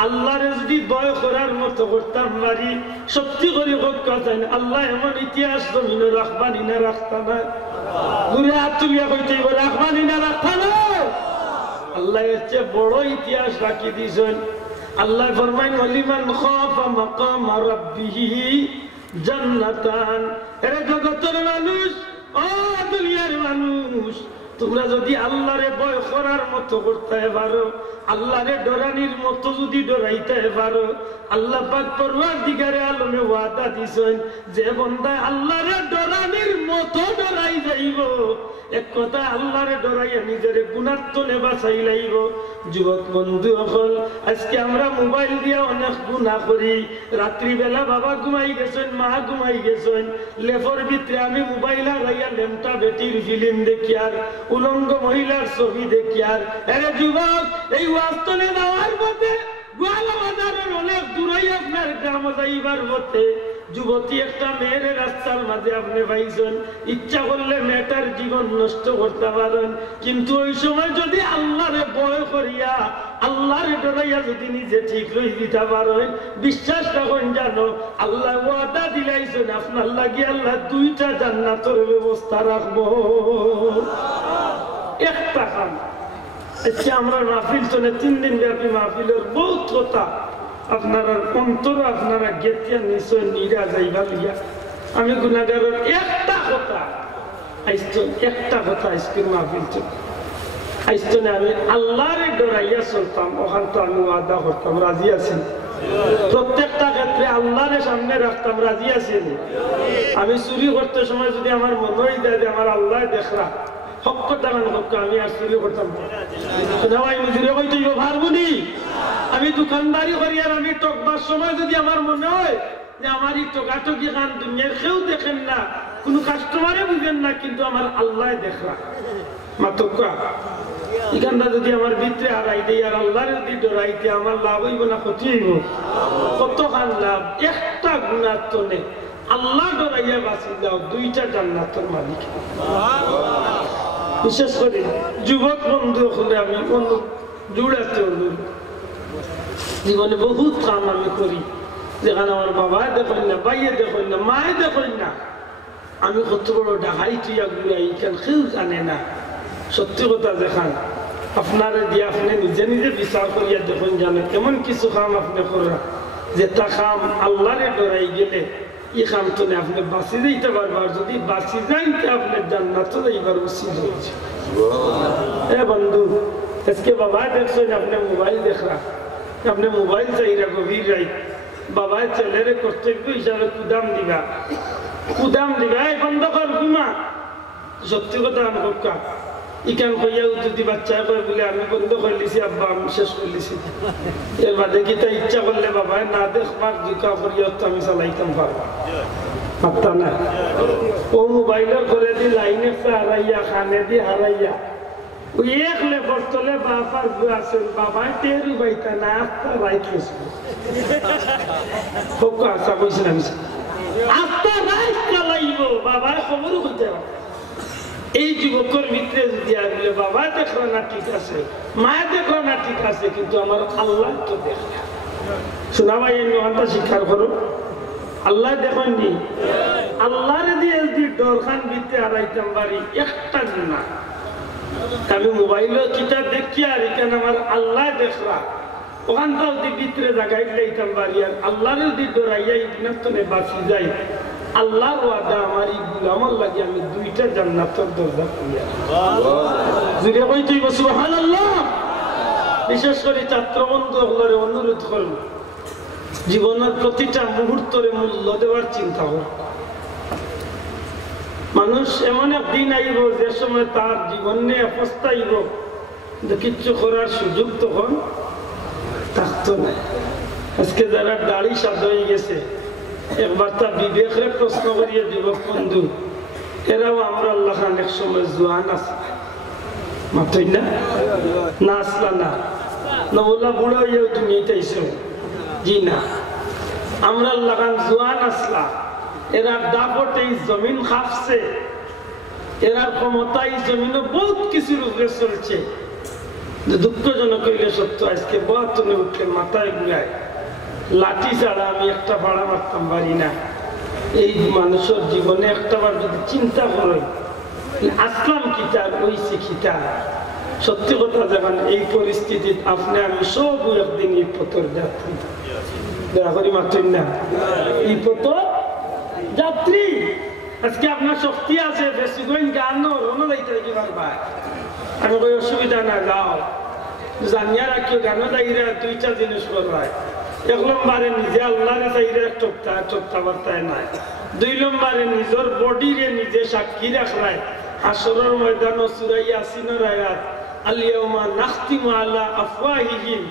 আল্লাহরে যদি ভয় করার মতো করতাম পারি, সত্যি করে কথা চাই আল্লাহ এমন ইতিহাস জমিনে রাখবানি না রাখতা না? ঘুরে হাত তুলিয়া কইতে রাখবানি না রাখতা না? আল্লাহ এর চেয়ে বড় ইতিহাস রাখি দিয়েছেন। আল্লাহ ফরমাইন, ওয়ালিমান খাফা মাকাম রাব্বিহি জান্নাতান। এরে জগতের মানুষ, ও দুনিয়ার মানুষ, তোমরা যদি আল্লাহরে ভয় করার মতো করতে পারো, আল্লাহরে ডরানির মতো যদি ডরাইতে পারো, আল্লাহ পাক পরওয়ারদিগারে আলমে ওয়াদা দিছেন যে বান্দা আল্লাহরে ডরানির মতো ডরাই যাইব, এক কথা আল্লাহরে ডরাইয়া নিজের গুনাহ তলে বাঁচাই লাইব। যুবক বন্ধু হল, আজকে আমরা মোবাইল দিয়ে অনেক গুনাহ করি। রাত্রি বেলা বাবা ঘুমাই গেছেন, মা ঘুমাই গেছেন, লেফর ভিতরে আমি মোবাইল হারাইয়া লেমটা বেটির ফিল্ম দেখি আর উলঙ্গ মহিলার ছবি দেখি আর। আরে যুবক, এই ওয়াস্তনে যাওয়ার পথে গোয়ালা বাজারের অনেক দূরেই আপনার গ্রাম যাইবার পথে যুবতী একটা মেয়ের রাস্তার মাঝে আপনি পাইছেন, ইচ্ছা করলে মেয়েটার জীবন নষ্ট করতে পারেন, কিন্তু ওই সময় যদি আল্লাহরে ভয় করিয়া আল্লাহরে ডরাইয়া যদি নিজে ঠিক রই দিতে পারেন, বিশ্বাস রাখুন জানো আল্লাহ ওয়াদা দিলাইছেন আপনার লাগি আল্লাহ 2টা জান্নাতের ব্যবস্থা রাখবো। একটা কাম আজকে আমরা মাহফিল চলে 3 দিন ব্যাপী মাহফিলের বহুত কথা আপনারা অন্তর আপনারা গেতিয়া নিশ্চয় নিরা যাইবা লিয়া। আমি গুনাহগারের একটা কথা আইতো, একটা কথা আজকে মাহফিল চলে আইতো না, আমি আল্লাহরে ডরাইয়া চলতাম, ওখান তো আমি ওয়াদা করতাম, রাজি আছি প্রত্যেকটা ক্ষেত্রে আল্লাহরে সামনে রাখতাম, রাজি আছি। আমি চুরি করতে সময় যদি আমার মনে হয় যায় যে আমার আল্লাহ দেখরা হক টাকা হক, আমি আর চুরি করতাম ভারবনি। আমি দোকানদারি করি আর আমি টকবার সময় যদি আমার মনে হয় যে আমার এই টকাটকি খান দুনিয়ার কেউ দেখেন না, কোনো কাস্টমারে বুঝেন না, কিন্তু আমার আল্লাহ দেখরা মাতকা এখানটা যদি আমার ভিতরে হারাই দেয় আর আল্লাহর যদি ডরাইতে আমার লাভ হইব না ক্ষতি হইব? কত খান লাভ। একটা গুনার তনে আল্লাহ ডরাইয়া বাঁচি যাও, 2টা জান্নাতের মালিক। বিশেষ করে যুবক বন্ধু হলে আমি জুড়াতে জীবনে বহুত কাম আমি করি, যেখানে আমার বাবা দেখেন না, ভাইয়ে দেখেন না, মায়ে দেখেন না, আমি কত বড় ডাকাইটি ঘুরাই কেন কেউ জানে না। সত্যি কথা দেখান আপনারা দিয়ে আপনি নিজে নিজে বিচার করিয়া দেখুন, জানেন এমন কিছু কাম আপনি করা যেটা কাম আল্লাহরে ডরাই গেলে এই কামটা আপনি বাঁচি দিতে পারবার, যদি বাঁচি যাইতে আপনার জান্নাত যাইবার উচিত হয়েছে। এ বন্ধু, আজকে বাবা দেখছেন আপনি মোবাইল দেখা, আপনি মোবাইল চাইরা গভীর রাইত বাবা ছেলেরে কর্তব্য হিসাবে কুদাম দিবা, কুদাম দিবা, এই বন্ধ কর ঘুমা। সত্যি কথা আমি কা ইকান কইয়া যদি বাচ্চা কয় বলে আমি বন্ধ করে লিছি, আব্বা আমি শেষ করে লিছি, এর বাদে কি তা ইচ্ছা করলে বাবা না দেখবার দুকা করিয়া আমি চালাইতাম পারবা পারতা না। ও মোবাইলের করে দি লাইনে হারাইয়া খানে দি হারাইয়া ওই এক লেপর তলে বাবার আছেন, বাবাই টেরু বাইতা না আস্তা রাইত আশা কইছিলাম আস্তা রাইত চালাইব, বাবাই খবরও কইতে এই যুবকের ভিতরে যদি বলে বাবা দেখো না ঠিক আছে, মা দেখো না ঠিক আছে, কিন্তু আমার আল্লাহ তো দেখ না। শোনা ভাই নোয়ানটা স্বীকার করো, আল্লাহ দেখেন নি, আল্লাহরে দিয়ে যদি ডরখান ভিতরে হারাইতাম পারি একটা না, আমি মোবাইলের কিতাব দেখি আর এখানে আমার আল্লাহ দেখরা ওখানটাও যদি ভিতরে জায়গায় লাইতাম পারি আর আল্লাহরে যদি ডরাইয়া ইবনাতনে বাঁচি যাই, আল্লাহর ওয়াদা আমার এই গুলামর লাগে আমি দুইটা জান্নাতের দরজা খুলিয়া জুড়ে কই তুই সুবহানাল্লাহ। বিশেষ করে ছাত্র বন্ধু হলরে অনুরোধ করব, জীবনের প্রতিটা মুহূর্তরে মূল্য দেওয়ার চিন্তা করব। মানুষ এমন একদিন আইব যে সময় তার জীবনে অবস্থা আইব কিছু করার সুযোগ তখন থাকতো না। আজকে যারা দাড়ি সাদ হয়ে গেছে একবার তার বিবেকরে প্রশ্ন করিয়ে দিব বন্ধু, এরাও আমরা আল্লাহ খান এক সময় জোয়ান আসলা মাতই না না আসলা না নবুল্লাহ বুড়ো হইয়াও তুমি এটাইছো জি না, আমরা আল্লাহ খান জোয়ান আসলা, এরা দাপট এই জমিন খাপছে, এরার ক্ষমতা এই জমিনে বহুত কিছুর উপরে চলছে। দুঃখজনক হইলে সত্য আজকে বাতুনে উঠলে মাথায় ঘুরায় লাঠি ছাড়া আমি একটা ভাড়া মারতাম পারি না। এই মানুষের জীবনে একটাবার যদি চিন্তা করেন আসলাম কিতা ওইছি কিতা, সত্যি কথা যখন এই পরিস্থিতি আপনি আমি সব একদিন এই পথর যাত্রী দয়া করি মাত্র না, এই পথর যাত্রী। আজকে আপনার শক্তি আছে বেশি গানও রোনো যাইতে কি পারবা, আমি কই অসুবিধা না যাও জানিয়া রাখিও গানও যাইরা দুইটা জিনিস করবাই। এক নম্বরে নিজে আল্লাহরে চাইরে ঠকতা বার্তায় নাই, দুই নম্বরে নিজের বডিরে নিজে সাক্ষী রাখলায় হাসরের ময়দান সূরা ইয়াসিনের আয়াত আল-ইয়াউমা নাখতিমু আলা আফওয়াহিহিম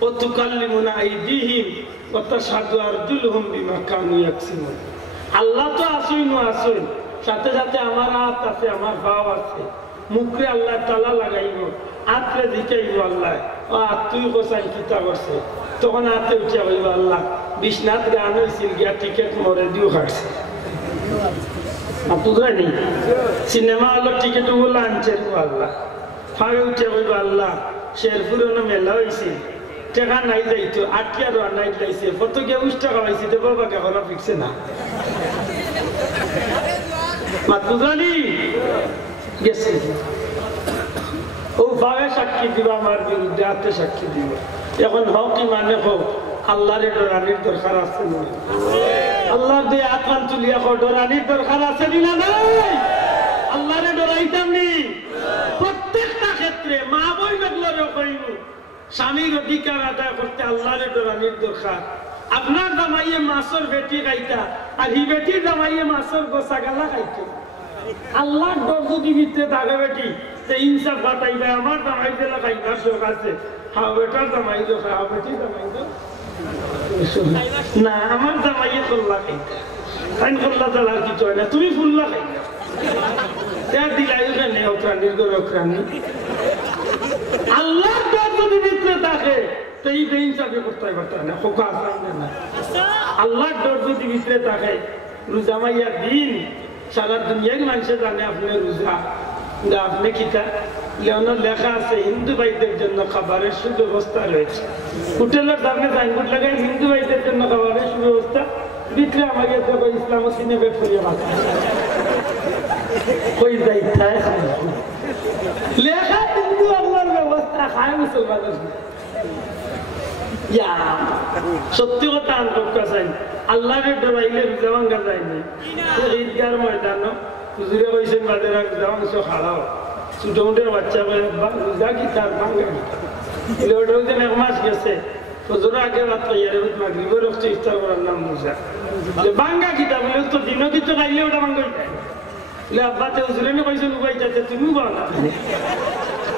ওয়া তুকাল্লিমুনা আইদিহিম ওয়া তাশহাদু আরজুলুহুম বিমা কানু ইয়াকসিবুন। আল্লাহ তো আসুই না আসুই, সাথে সাথে আমার হাত আছে, আমার ভাব আছে, মুখে আল্লাহ তালা লাগাইব, হাতরে দিকাইব আল্লাহ ও তুই কোসাই কিতা করছে, তখন হাতে উঠিয়া হইব আল্লাহ বিশ্বনাথ গান হয়েছিল গিয়া টিকেট মরে দিও কাটছে নেই, সিনেমা হলো টিকিট গুলো আনছে আল্লাহ ফাঁকে উঠিয়া হইব আল্লাহ শেরপুরনো মেলা হয়েছে টাকা নাই যাইতো আটকিয়া রোয়া নাই যাইছে কত গিয়ে 20 টাকা হয়েছে তো বাবা কেন ফিকছে না মাতুজানি গেছে ও ভাবে সাক্ষী দিব আমার বিরুদ্ধে হাতে সাক্ষী দিব। এখন হক মানে হোক আল্লাহরে ডরানির দরকার আছে না, আল্লাহর দিয়ে আত্মান তুলিয়া ডরানির দরকার আছে না নাই, আল্লাহরে ডরাইতাম নি প্রত্যেকটা ক্ষেত্রে মা বই বেগলরে কইব স্বামীর অধিকার আদায় করতে আল্লাহরে ডরানির দরকার। আপনার জামাইয়ে মাছের বেটি খাইতা আর হি বেটির জামাইয়ে মাছের গোসা গালা খাইতো, আল্লাহর ডর যদি ভিতরে থাকে বেটি তো ইনসাফ বাতাইবে আমার জামাই দিলা খাইবার শোক আছে, হাও বেটার জামাই দো হাও বেটির জামাই দো না, আমার জামাইয়ে কল্লা খাইতা আইন কল্লা তালার কিছু হয় না, তুমি ফুল্লা খাইতা তার দিলাই ওখানে ওখানির করে ওখানি আল্লাহর ডর যদি ভিতরে থাকে তো এই বেইনসাফি করতে পারত না, খোকা না আল্লাহর ডর যদি ভিতরে থাকে রোজা মাইয়া দিন সারা দুনিয়ার মানুষে জানে আপনি রোজা, আপনি কিতা লেখা আছে হিন্দু ভাইদের জন্য খাবারের সুব্যবস্থা রয়েছে, হোটেলের সামনে সাইনবোর্ড লাগাই হিন্দু ভাইদের জন্য খাবারের সুব্যবস্থা, ভিতরে আমাকে দেখো ইসলাম সিনেমা করিয়া বাঁচা কই যাইতায় লেখা হিন্দু আল্লাহর ব্যবস্থা খায় মুসলমানের সত্যি কথা আনকা চাই আল্লাহরে ডরাইলে রোজা ভাঙ্গা যায় না। ঈদগার ময়দান হুজুরে কইছেন বাজারে রোজা মাংস খাওয়াও, ছোট মোটের বাচ্চা রোজা কি তার ভাঙ্গা কি এক মাস গেছে ফজর আগে রাত ইয়ারে মাগরিবের রক্ত ইফতার করার নাম রোজা ভাঙ্গা কিতা বলে তো দিনও কিছু খাইলে ওটা ভাঙ্গা যায় আব্বাতে হুজুরে কইছেন উপাই যাচ্ছে তুমি বল না,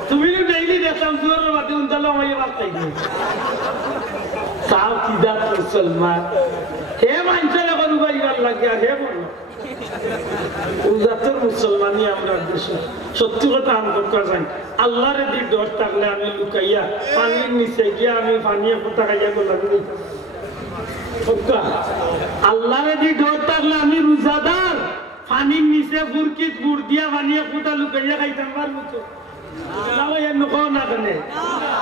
তুমি ডেইলি দেখলাম জোরের বাদে উনতালো আমায় বাদ খাই তাও কি দাঁত মুসলমান হে মানুষের এখন উবাইবার লাগে আর হে বলো জাতের মুসলমানই আমরা দেশ। সত্যি কথা আমি করতে চাই আল্লাহর দিক ডর থাকলে আমি লুকাইয়া পানির নিচে গিয়া আমি পানিয়ে পোতা খাইয়া গোলা দিই, আল্লাহর দিক ডর থাকলে আমি রোজাদার পানির নিচে ফুরকিত গুড় দিয়া বানিয়ে কুটা লুকাইয়া খাইতাম পারবো তো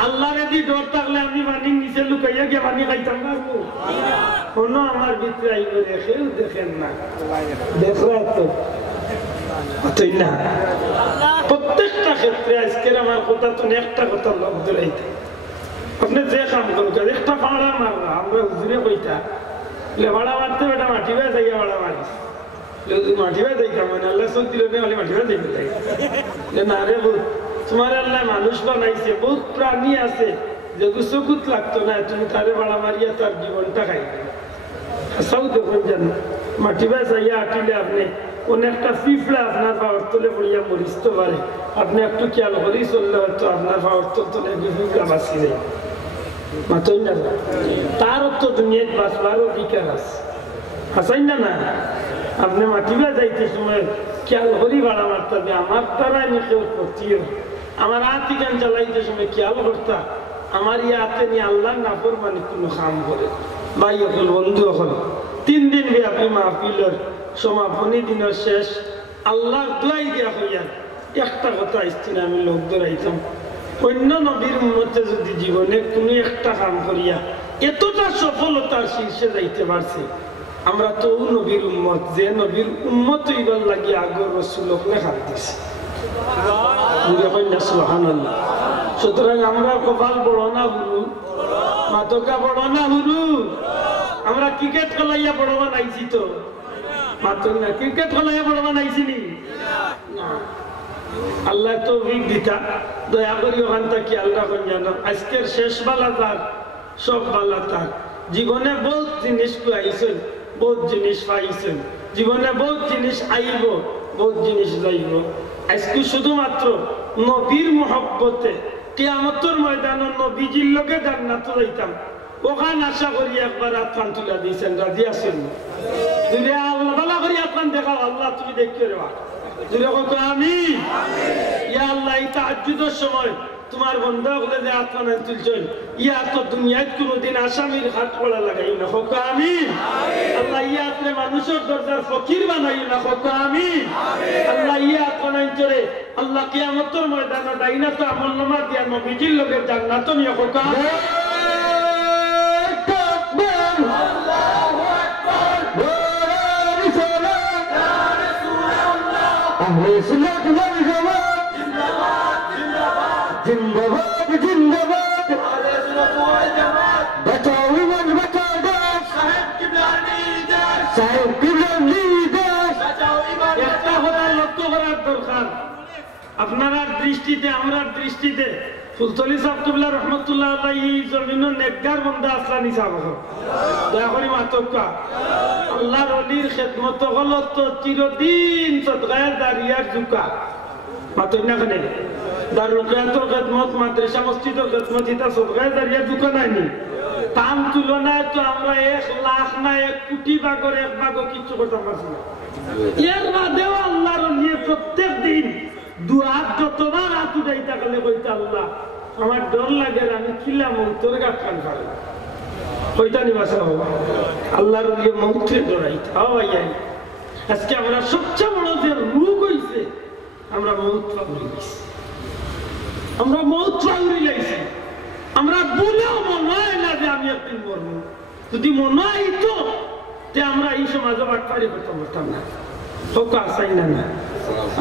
আল্লাহর এদি ডর থাকলে আমি পানির নিচে লুকাইয়া গিয়ে পানি খাইতাম পারবো কোনো আমার ভিতরে আইব দেখেও দেখেন না দেখরা তো না প্রত্যেকটা ক্ষেত্রে আজকের আমার কথা তো একটা কথা লোক ধরাইতে আপনি যে কাম করুক একটা ভাড়া মারবা আমরা হুজুরে কইতা ভাড়া মারতে বেটা মাটি বাই যাইয়া ভাড়া মারিস মাটি বাই যাইতাম মানে আল্লাহ চোখ দিল না মাটি বাই যাইতে না রে তোমার আল্লাহ মানুষ বানাইছে বহুত প্রাণী আছে যে চকুত লাগতো না তুমি তারে ভাড়া মারিয়া তার জীবনটা খাইবে হাসাও দেখুন জানো মাটি বাই যাইয়া আটিলে আপনি অনেকটা পিঁপড়া আপনার পাওয়ার তলে পড়িয়া মরিতে পারে আপনি একটু খেয়াল করেই চললে হয়তো আপনার পাওয়ার তলে পিঁপড়া বাঁচি যায় মাতই না তার তো দুনিয়ায় বাঁচবার অধিকার আছে হাসাই না না আপনি মাটিবা যাইতে সময় খেয়াল করি ভাড়া মারতে হবে আমার দ্বারা আমি কেউ করতেও আমার হাতি গান চালাইতে সময় খেয়াল করতা আমার ইয়াতে নিয়ে আল্লাহ নাফর মানে কোনো কাম করে ভাই হল বন্ধু হল 3 দিন ব্যাপী মাহফিলের সমাপনী দিনের শেষ আল্লাহর দোয়াই দিয়া হইয়া একটা কথা আসছিল আমি লোক ধরাইতাম অন্য নবীর উম্মতে যদি জীবনে কোনো একটা কাম করিয়া এতটা সফলতার শীর্ষে যাইতে পারছে আমরা তো নবীর উম্মত যে নবীর উম্মত হইবার লাগিয়ে আগর রসুলক লেখা দিছে সুবহানাল্লাহ সুতরাং আমরা কপাল বড় না হুরু মাতকা বড় না হুরু আমরা ক্রিকেট খেলাইয়া বড় বানাইছি তো মাতক না ক্রিকেট খেলাইয়া বড় বানাইছি নি না আল্লাহ তো উইক দিতা দয়া করি ওখান থেকে আল্লাহ জানো আজকের শেষ বেলা তার সব বেলা তার জীবনে বহুত জিনিস পাইছেন বহুত জিনিস পাইছেন জীবনে বহুত জিনিস আইব বহুত জিনিস যাইব আজকে শুধুমাত্র নবীর মহব্বতে কিয়ামতের ময়দানে নবীজির লগে জান্নাতে যাইতাম ওখানে আশা করি একবার আত্মান তুলা দিয়েছেন রাজি আছেন দুনিয়া আল্লাহ ভালো করি আত্মান দেখাও আল্লাহ তুমি দেখতে রেবা আমিন ইয়া আল্লাহ এই তাহাজ্জুদের সময় তোমার বন্ধা বলে যে আত্মান তুলছেন ইয়া তো দুনিয়ায় কোনোদিন আসামির হাত পড়া লাগাই না হোক আমিন আল্লাহ ইয়া আপনি মানুষের দরজার ফকির বানাই না হোক আমিন আল্লাহ ইয়া কোন অঞ্চলে আল্লাহ কিয়ামতের ময়দানে ডাইনা তো আমলনামা দিয়া নবীজির লগে জান্নাত নিয়ে হোক আমিন আহলে সুন্নাত ওয়াল জামাত জিন্দাবাদ জিন্দাবাদ জিন্দাবাদ আহলে সুন্নাত ওয়াল জামাত বাঁচাও ইমান বাঁচাও দেশ সাহেব কিবলানি দেশ সাহেব কিবলানি দেশ বাঁচাও ইমান একটা কথা লক্ষ্য করার দরকার আপনারা দৃষ্টিতে আমরা দৃষ্টিতে ফুলতলি সাহেবুল্লাহ রহমতুল্লাহ আলাইহি জমিনের নেককার বান্দা আসলানি সাহেব দয়া করে মাতকা আল্লাহর ওলির খিদমত গলত চিরদিন সদগায়ে দারিয়ার জুকা মাতই না কেন দারুল কিয়ামতের খিদমত মাদ্রাসা মসজিদের খিদমত এটা সদগায়ে দারিয়ার জুকা নাইনি তাম তুলনায় তো আমরা 1 লাখ না 1 কোটি ভাগের 1 ভাগ কিছু করতে পারছি না এর বাদেও আল্লাহর ওলি প্রত্যেক দিন দুয়া যতবার হাত উঠাইতে গেলে কইতে আল্লাহ আমার ডর লাগে আমি কিলাম তোর গাছ কান খাবো কইতা নিবাসা বাবা আল্লাহর ওলি মৌতে ডরাইতে ভাই আজকে আমরা সবচেয়ে বড় যে রোগ হইছে আমরা মৌত পাউরি গেছি আমরা মৌত পাউরি লাইছি আমরা বলেও মনে হয় না যে আমি একদিন মরবো যদি মনে হয় তো যে আমরা এই সমাজে বাটপাড়ি করতে পারতাম না হোক আসাই না না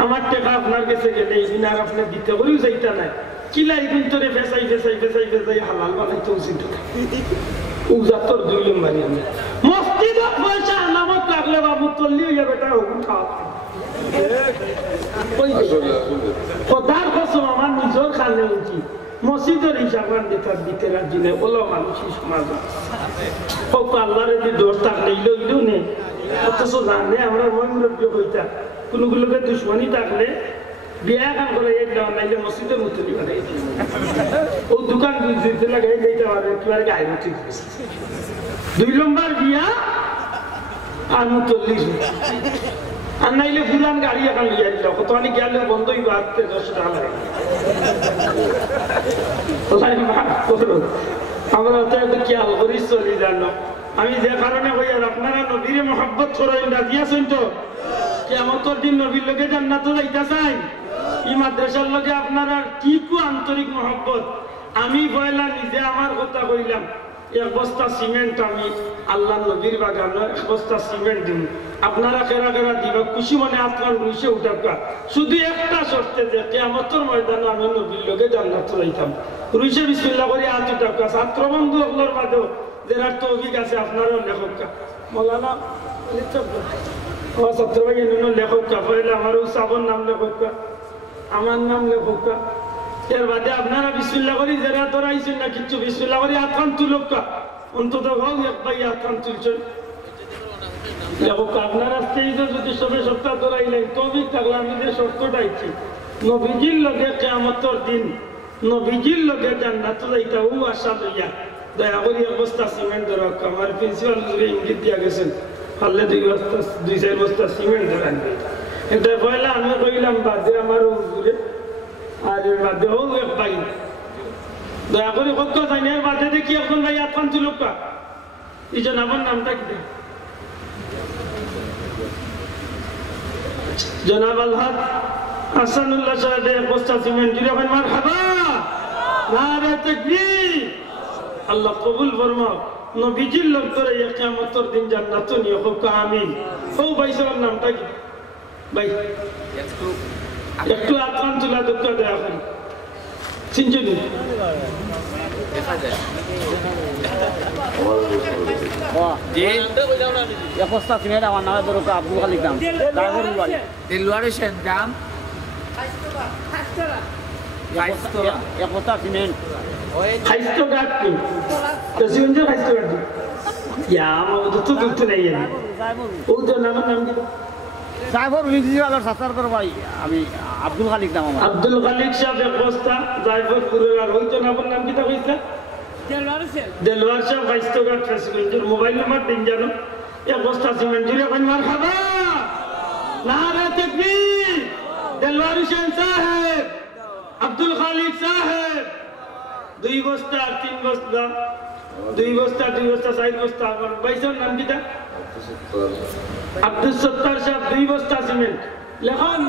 আমার টাকা আপনার কাছে গেলে এই দিন আর আপনার দিতে করেও যাইতা নাই কিলাই দিন তোরে ফেসাই ফেসাই ফেসাই ফেসাই হালাল বানাইতে উচিত উজাতর 2 নম্বর আমি মসজিদে পয়সা নামত লাগলে বাবু চললি হইয়া বেটা হুকুম খাওয়া খোদার কসম আমার নিজের খালে উচিত মসজিদের হিসাবান দিতে রাজি নেই বলো মানুষই সমাজ হোক আল্লাহরে যে দোষ থাকলে ইলো নে অথচ জানে আমরা মহিমরব্য হইতা কোনগুলোকে দুশ্মনী থাকলে বিয়া কাম করে এক দেওয়া নাইলে মসজিদের মুতলি বানাই ও দোকান দিতে লাগাই দিতে পারে তোমার গায়ে মুতি 2 নম্বর বিয়া আর মুতলি আর নাইলে পুরান গাড়ি এখন লিয়ে দিল কত অনেক গেলে বন্ধই বাড়তে 10 টাকা লাগে আমরা তো খেয়াল করি চলি জানো আমি যে কারণে হই আর আপনারা নবীরে মহব্বত করেন রাজি আছেন তো কিয়ামতের দিন নবীর লগে জান্নাতে যাইতা চাই এই মাদ্রাসার লগে আপনারা কি কু আন্তরিক মহব্বত আমি পয়লা নিজে আমার কথা কইলাম এক বস্তা সিমেন্ট আমি আল্লাহ নবীর বাগানে এক বস্তা সিমেন্ট দিন আপনারা কেরা কেরা দিবা খুশি মনে আপনার রুইসে উঠাকা শুধু একটা শর্তে যে কিয়ামতের ময়দানে আমি নবীর লগে জান্নাতে যাইতাম রুইসে বিসমিল্লাহ করে হাত উঠাকা ছাত্র বন্ধু ওগুলোর মাঝেও যারা তৌফিক আছে আপনারও লেখকা মৌলানা আমার ছাত্র ভাই লেখকা পয়লা আমার উসাবর নাম লেখকা আমার নাম লেখকা এর বাদে আপনারা বিসমিল্লাহ করি যারা ধরাইছেন না কিছু বিসমিল্লাহ করি আতখান তুলকা অন্তত হোক এক ভাই আতখান তুলছেন লেখক আপনারা স্টেজে যদি সবে সপ্তাহ ধরাইলেন তবে থাকলে আমি যে শর্তটাইছি নবীজির লগে কিয়ামতের দিন নবীজির লগে জান্নাতে যাইতা ও আশা লইয়া দয়া করি অবস্থা সিমেন্ট ধরক আমার প্রিন্সিপাল ইঙ্গিত দিয়া গেছেন পারলে 2-4 বস্তা সিমেন্ট ধরান এটা পয়লা আমি কইলাম বাদে আমার হুজুরে আর এর বাদে হোক এক ভাই দয়া করে কত জানি এর বাদে দেখি এখন ভাই আতখান তুলকা এই জনাবার নামটা কি জনাব আলহাজ হাসানুল্লাহ সাহেব এক বস্তা সিমেন্ট জুড়ে ভাই মারহাবা নারে তাকবীর আল্লাহ কবুল ফরমাও নবীজির লোক ধরে কিয়ামতের দিন জান্নাতে নিয়ে হোক আমিন ও ভাই সাহেব নামটা কি ভাই একটু আতখান তুলা দুঃখ দেয়া করি চিনচুনি দেখা যায় আমার নামে বড় আব্দুল খালিক নাম দিলওয়ার হোসেন গ্রাম এক বস্তা সিমেন্ট খাইস্তো গাঁটনি তো সিমেন্টের খাইস্তো গাঁটনি ইয়া আমার তো দুধ নেই ও তো নামের নাম কি সাহেবর রিজিওয়ালার সাসার করব আমি আব্দুল খালিক নাম আমার আব্দুল খালিক সাহেব এক বস্তা জায়ফর পুরের আর হইতো নামের নাম কি তা কইছে দেলওয়ার সাহেব খাইস্তো গাঁট সিমেন্টের মোবাইল নাম্বার দিন জানো এক বস্তা সিমেন্ট জুড়ে কোন মারহাবা নারে তাকবীর দেলওয়ার হোসেন সাহেব আব্দুল খালিক সাহেব 2 বস্তা 3 বস্তা 2 বস্তা 4 বস্তা আমার ভাইসের নাম কি তা আব্দুল সত্তার সাহেব 2 বস্তা সিমেন্ট লেখান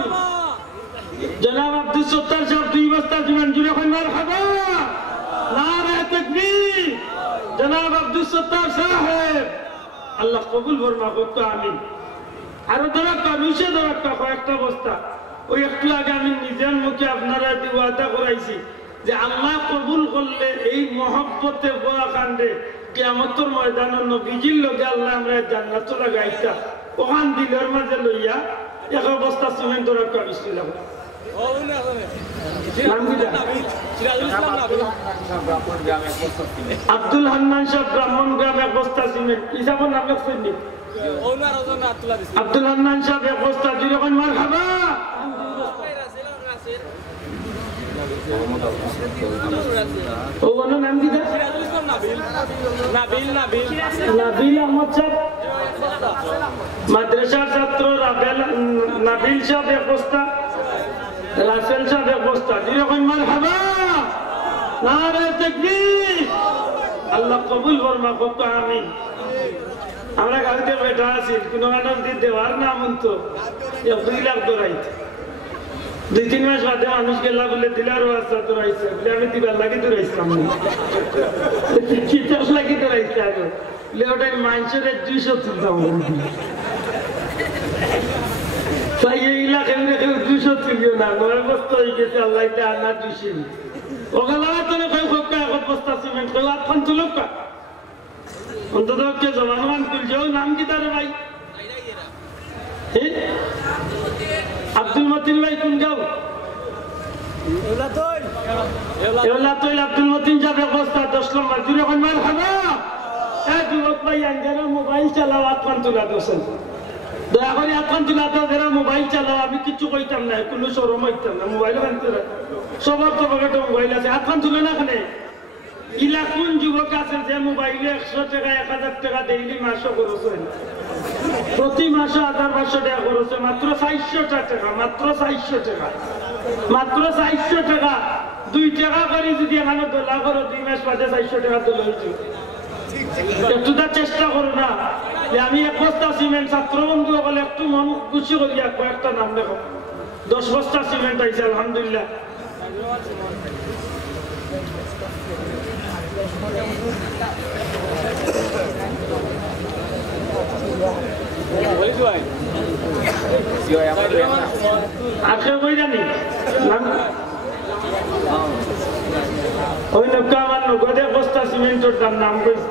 জনাব আব্দুল সত্তার সাহেব 2 বস্তা সিমেন্ট জুড়ে কোন মারহাবা নারে তাকবীর জনাব আব্দুল সত্তার সাহেব আল্লাহ কবুল ফরমাক আমিন আর দরকার রুশে দরকার কয়েকটা বস্তা ওই একটু আগে আমি নিজের মুখে আপনারা ওয়াদা করাইছি যে আল্লাহ কবুল করলে এই মহব্বতে বড় কাণ্ডে কিয়ামতের ময়দানে নবীজির লগে আল্লাহ আমরা জান্নাতে লাগাইতা ওখান দিলের মাঝে লইয়া এক বস্তা সিমেন্ট দরকার বিসমিল্লাহ আব্দুল হান্নান সাহেব ব্রাহ্মণ গ্রাম এক বস্তা সিমেন্ট হিসাবের নাম লিখছেন নি আব্দুল হান্নান সাহেব এক বস্তা জুড়ে কোন মারহাবা ও ওনার নাম কি নাবিল আহমদ সাহেব মাদ্রাসার ছাত্র নাবিল সাহেব এক বস্তা রাসেল সাহেব এক বস্তা যেরকম মারহাবা নারে তাকবীর আল্লাহ কবুল ফরমাক আমিন আমরা গাড়িতে বেটা আছি কোনো মানুষ দেওয়ার নাম তো 2 লাখ দৌড়াইতে 2-3 মাস বাদে মানুষ গেলা বলে দিলারও আসা দৌড়াইছে বলে আমি দিবার লাগি দৌড়াইছিলাম কিতাব লাগি দৌড়াইছে আগে বলে ওটাই মানুষের 200 তুলতাম তাই এই এলাকায় রেখে 200 তুলিও না 9 বস্তা হয়ে গেছে আল্লাহ আনা 200 ওগুলা তো কই খোকা এক বস্তা সিমেন্ট কই আতখান তুলকা অন্তত কে জমানমান তুলছেও নাম কি তার ভাই আব্দুল মতিন ভাই কোন গাঁও এওলাতইল আব্দুল মতিন যাবে বস্তা 10 নম্বর জুড়ে কোন মারহাবা এই যুবক ভাই যারা মোবাইল চালাও আতখান তুলা দোসেন দয়া করে আতখান তুলা দাও যারা মোবাইল চালাও আমি কিছু কইতাম না কোনো শরম হইতাম না মোবাইল আনতে সবার তো পকেটে মোবাইল আছে আতখান তুলে না কেন ইলা কোন যুবক আছে যে মোবাইলে 100 টাকা 1000 টাকা ডেইলি মাসে খরচ হয় প্রতি মাসে 1500 টাকা খরচ হয় মাত্র 400 টাকা মাত্র 400 টাকা মাত্র 400 টাকা 2 টাকা করে যদি এখানে দোলা করো 2 মাস বাদে 400 টাকা তো লইছো একটু তো চেষ্টা করো না যে আমি এক বস্তা সিমেন্ট ছাত্র বন্ধু বলে একটু মন খুশি করিয়া কয়েকটা নাম দেখো 10 বস্তা সিমেন্ট আইছে আলহামদুলিল্লাহ আখে কই জানি ওই নৌকা আমার নগদে বস্তা সিমেন্টের দাম নাম কইছে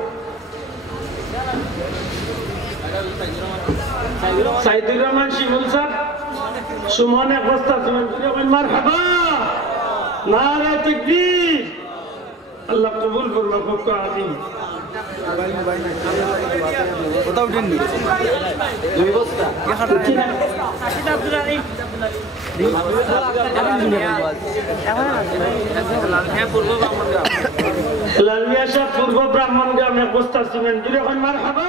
সাইদুর রহমান শিমুল স্যার সুমন এক বস্তা সিমেন্ট মারহাবা নারে তাকবীর আল্লাহ কবুল করুন আপনাকে আমিন কোথাও উঠেননি 2 বস্তা লালমিয়া শাহ পূর্ব ব্রাহ্মণগ্রাম এক বস্তা সিমেন্ট জুড়ে মারহাবা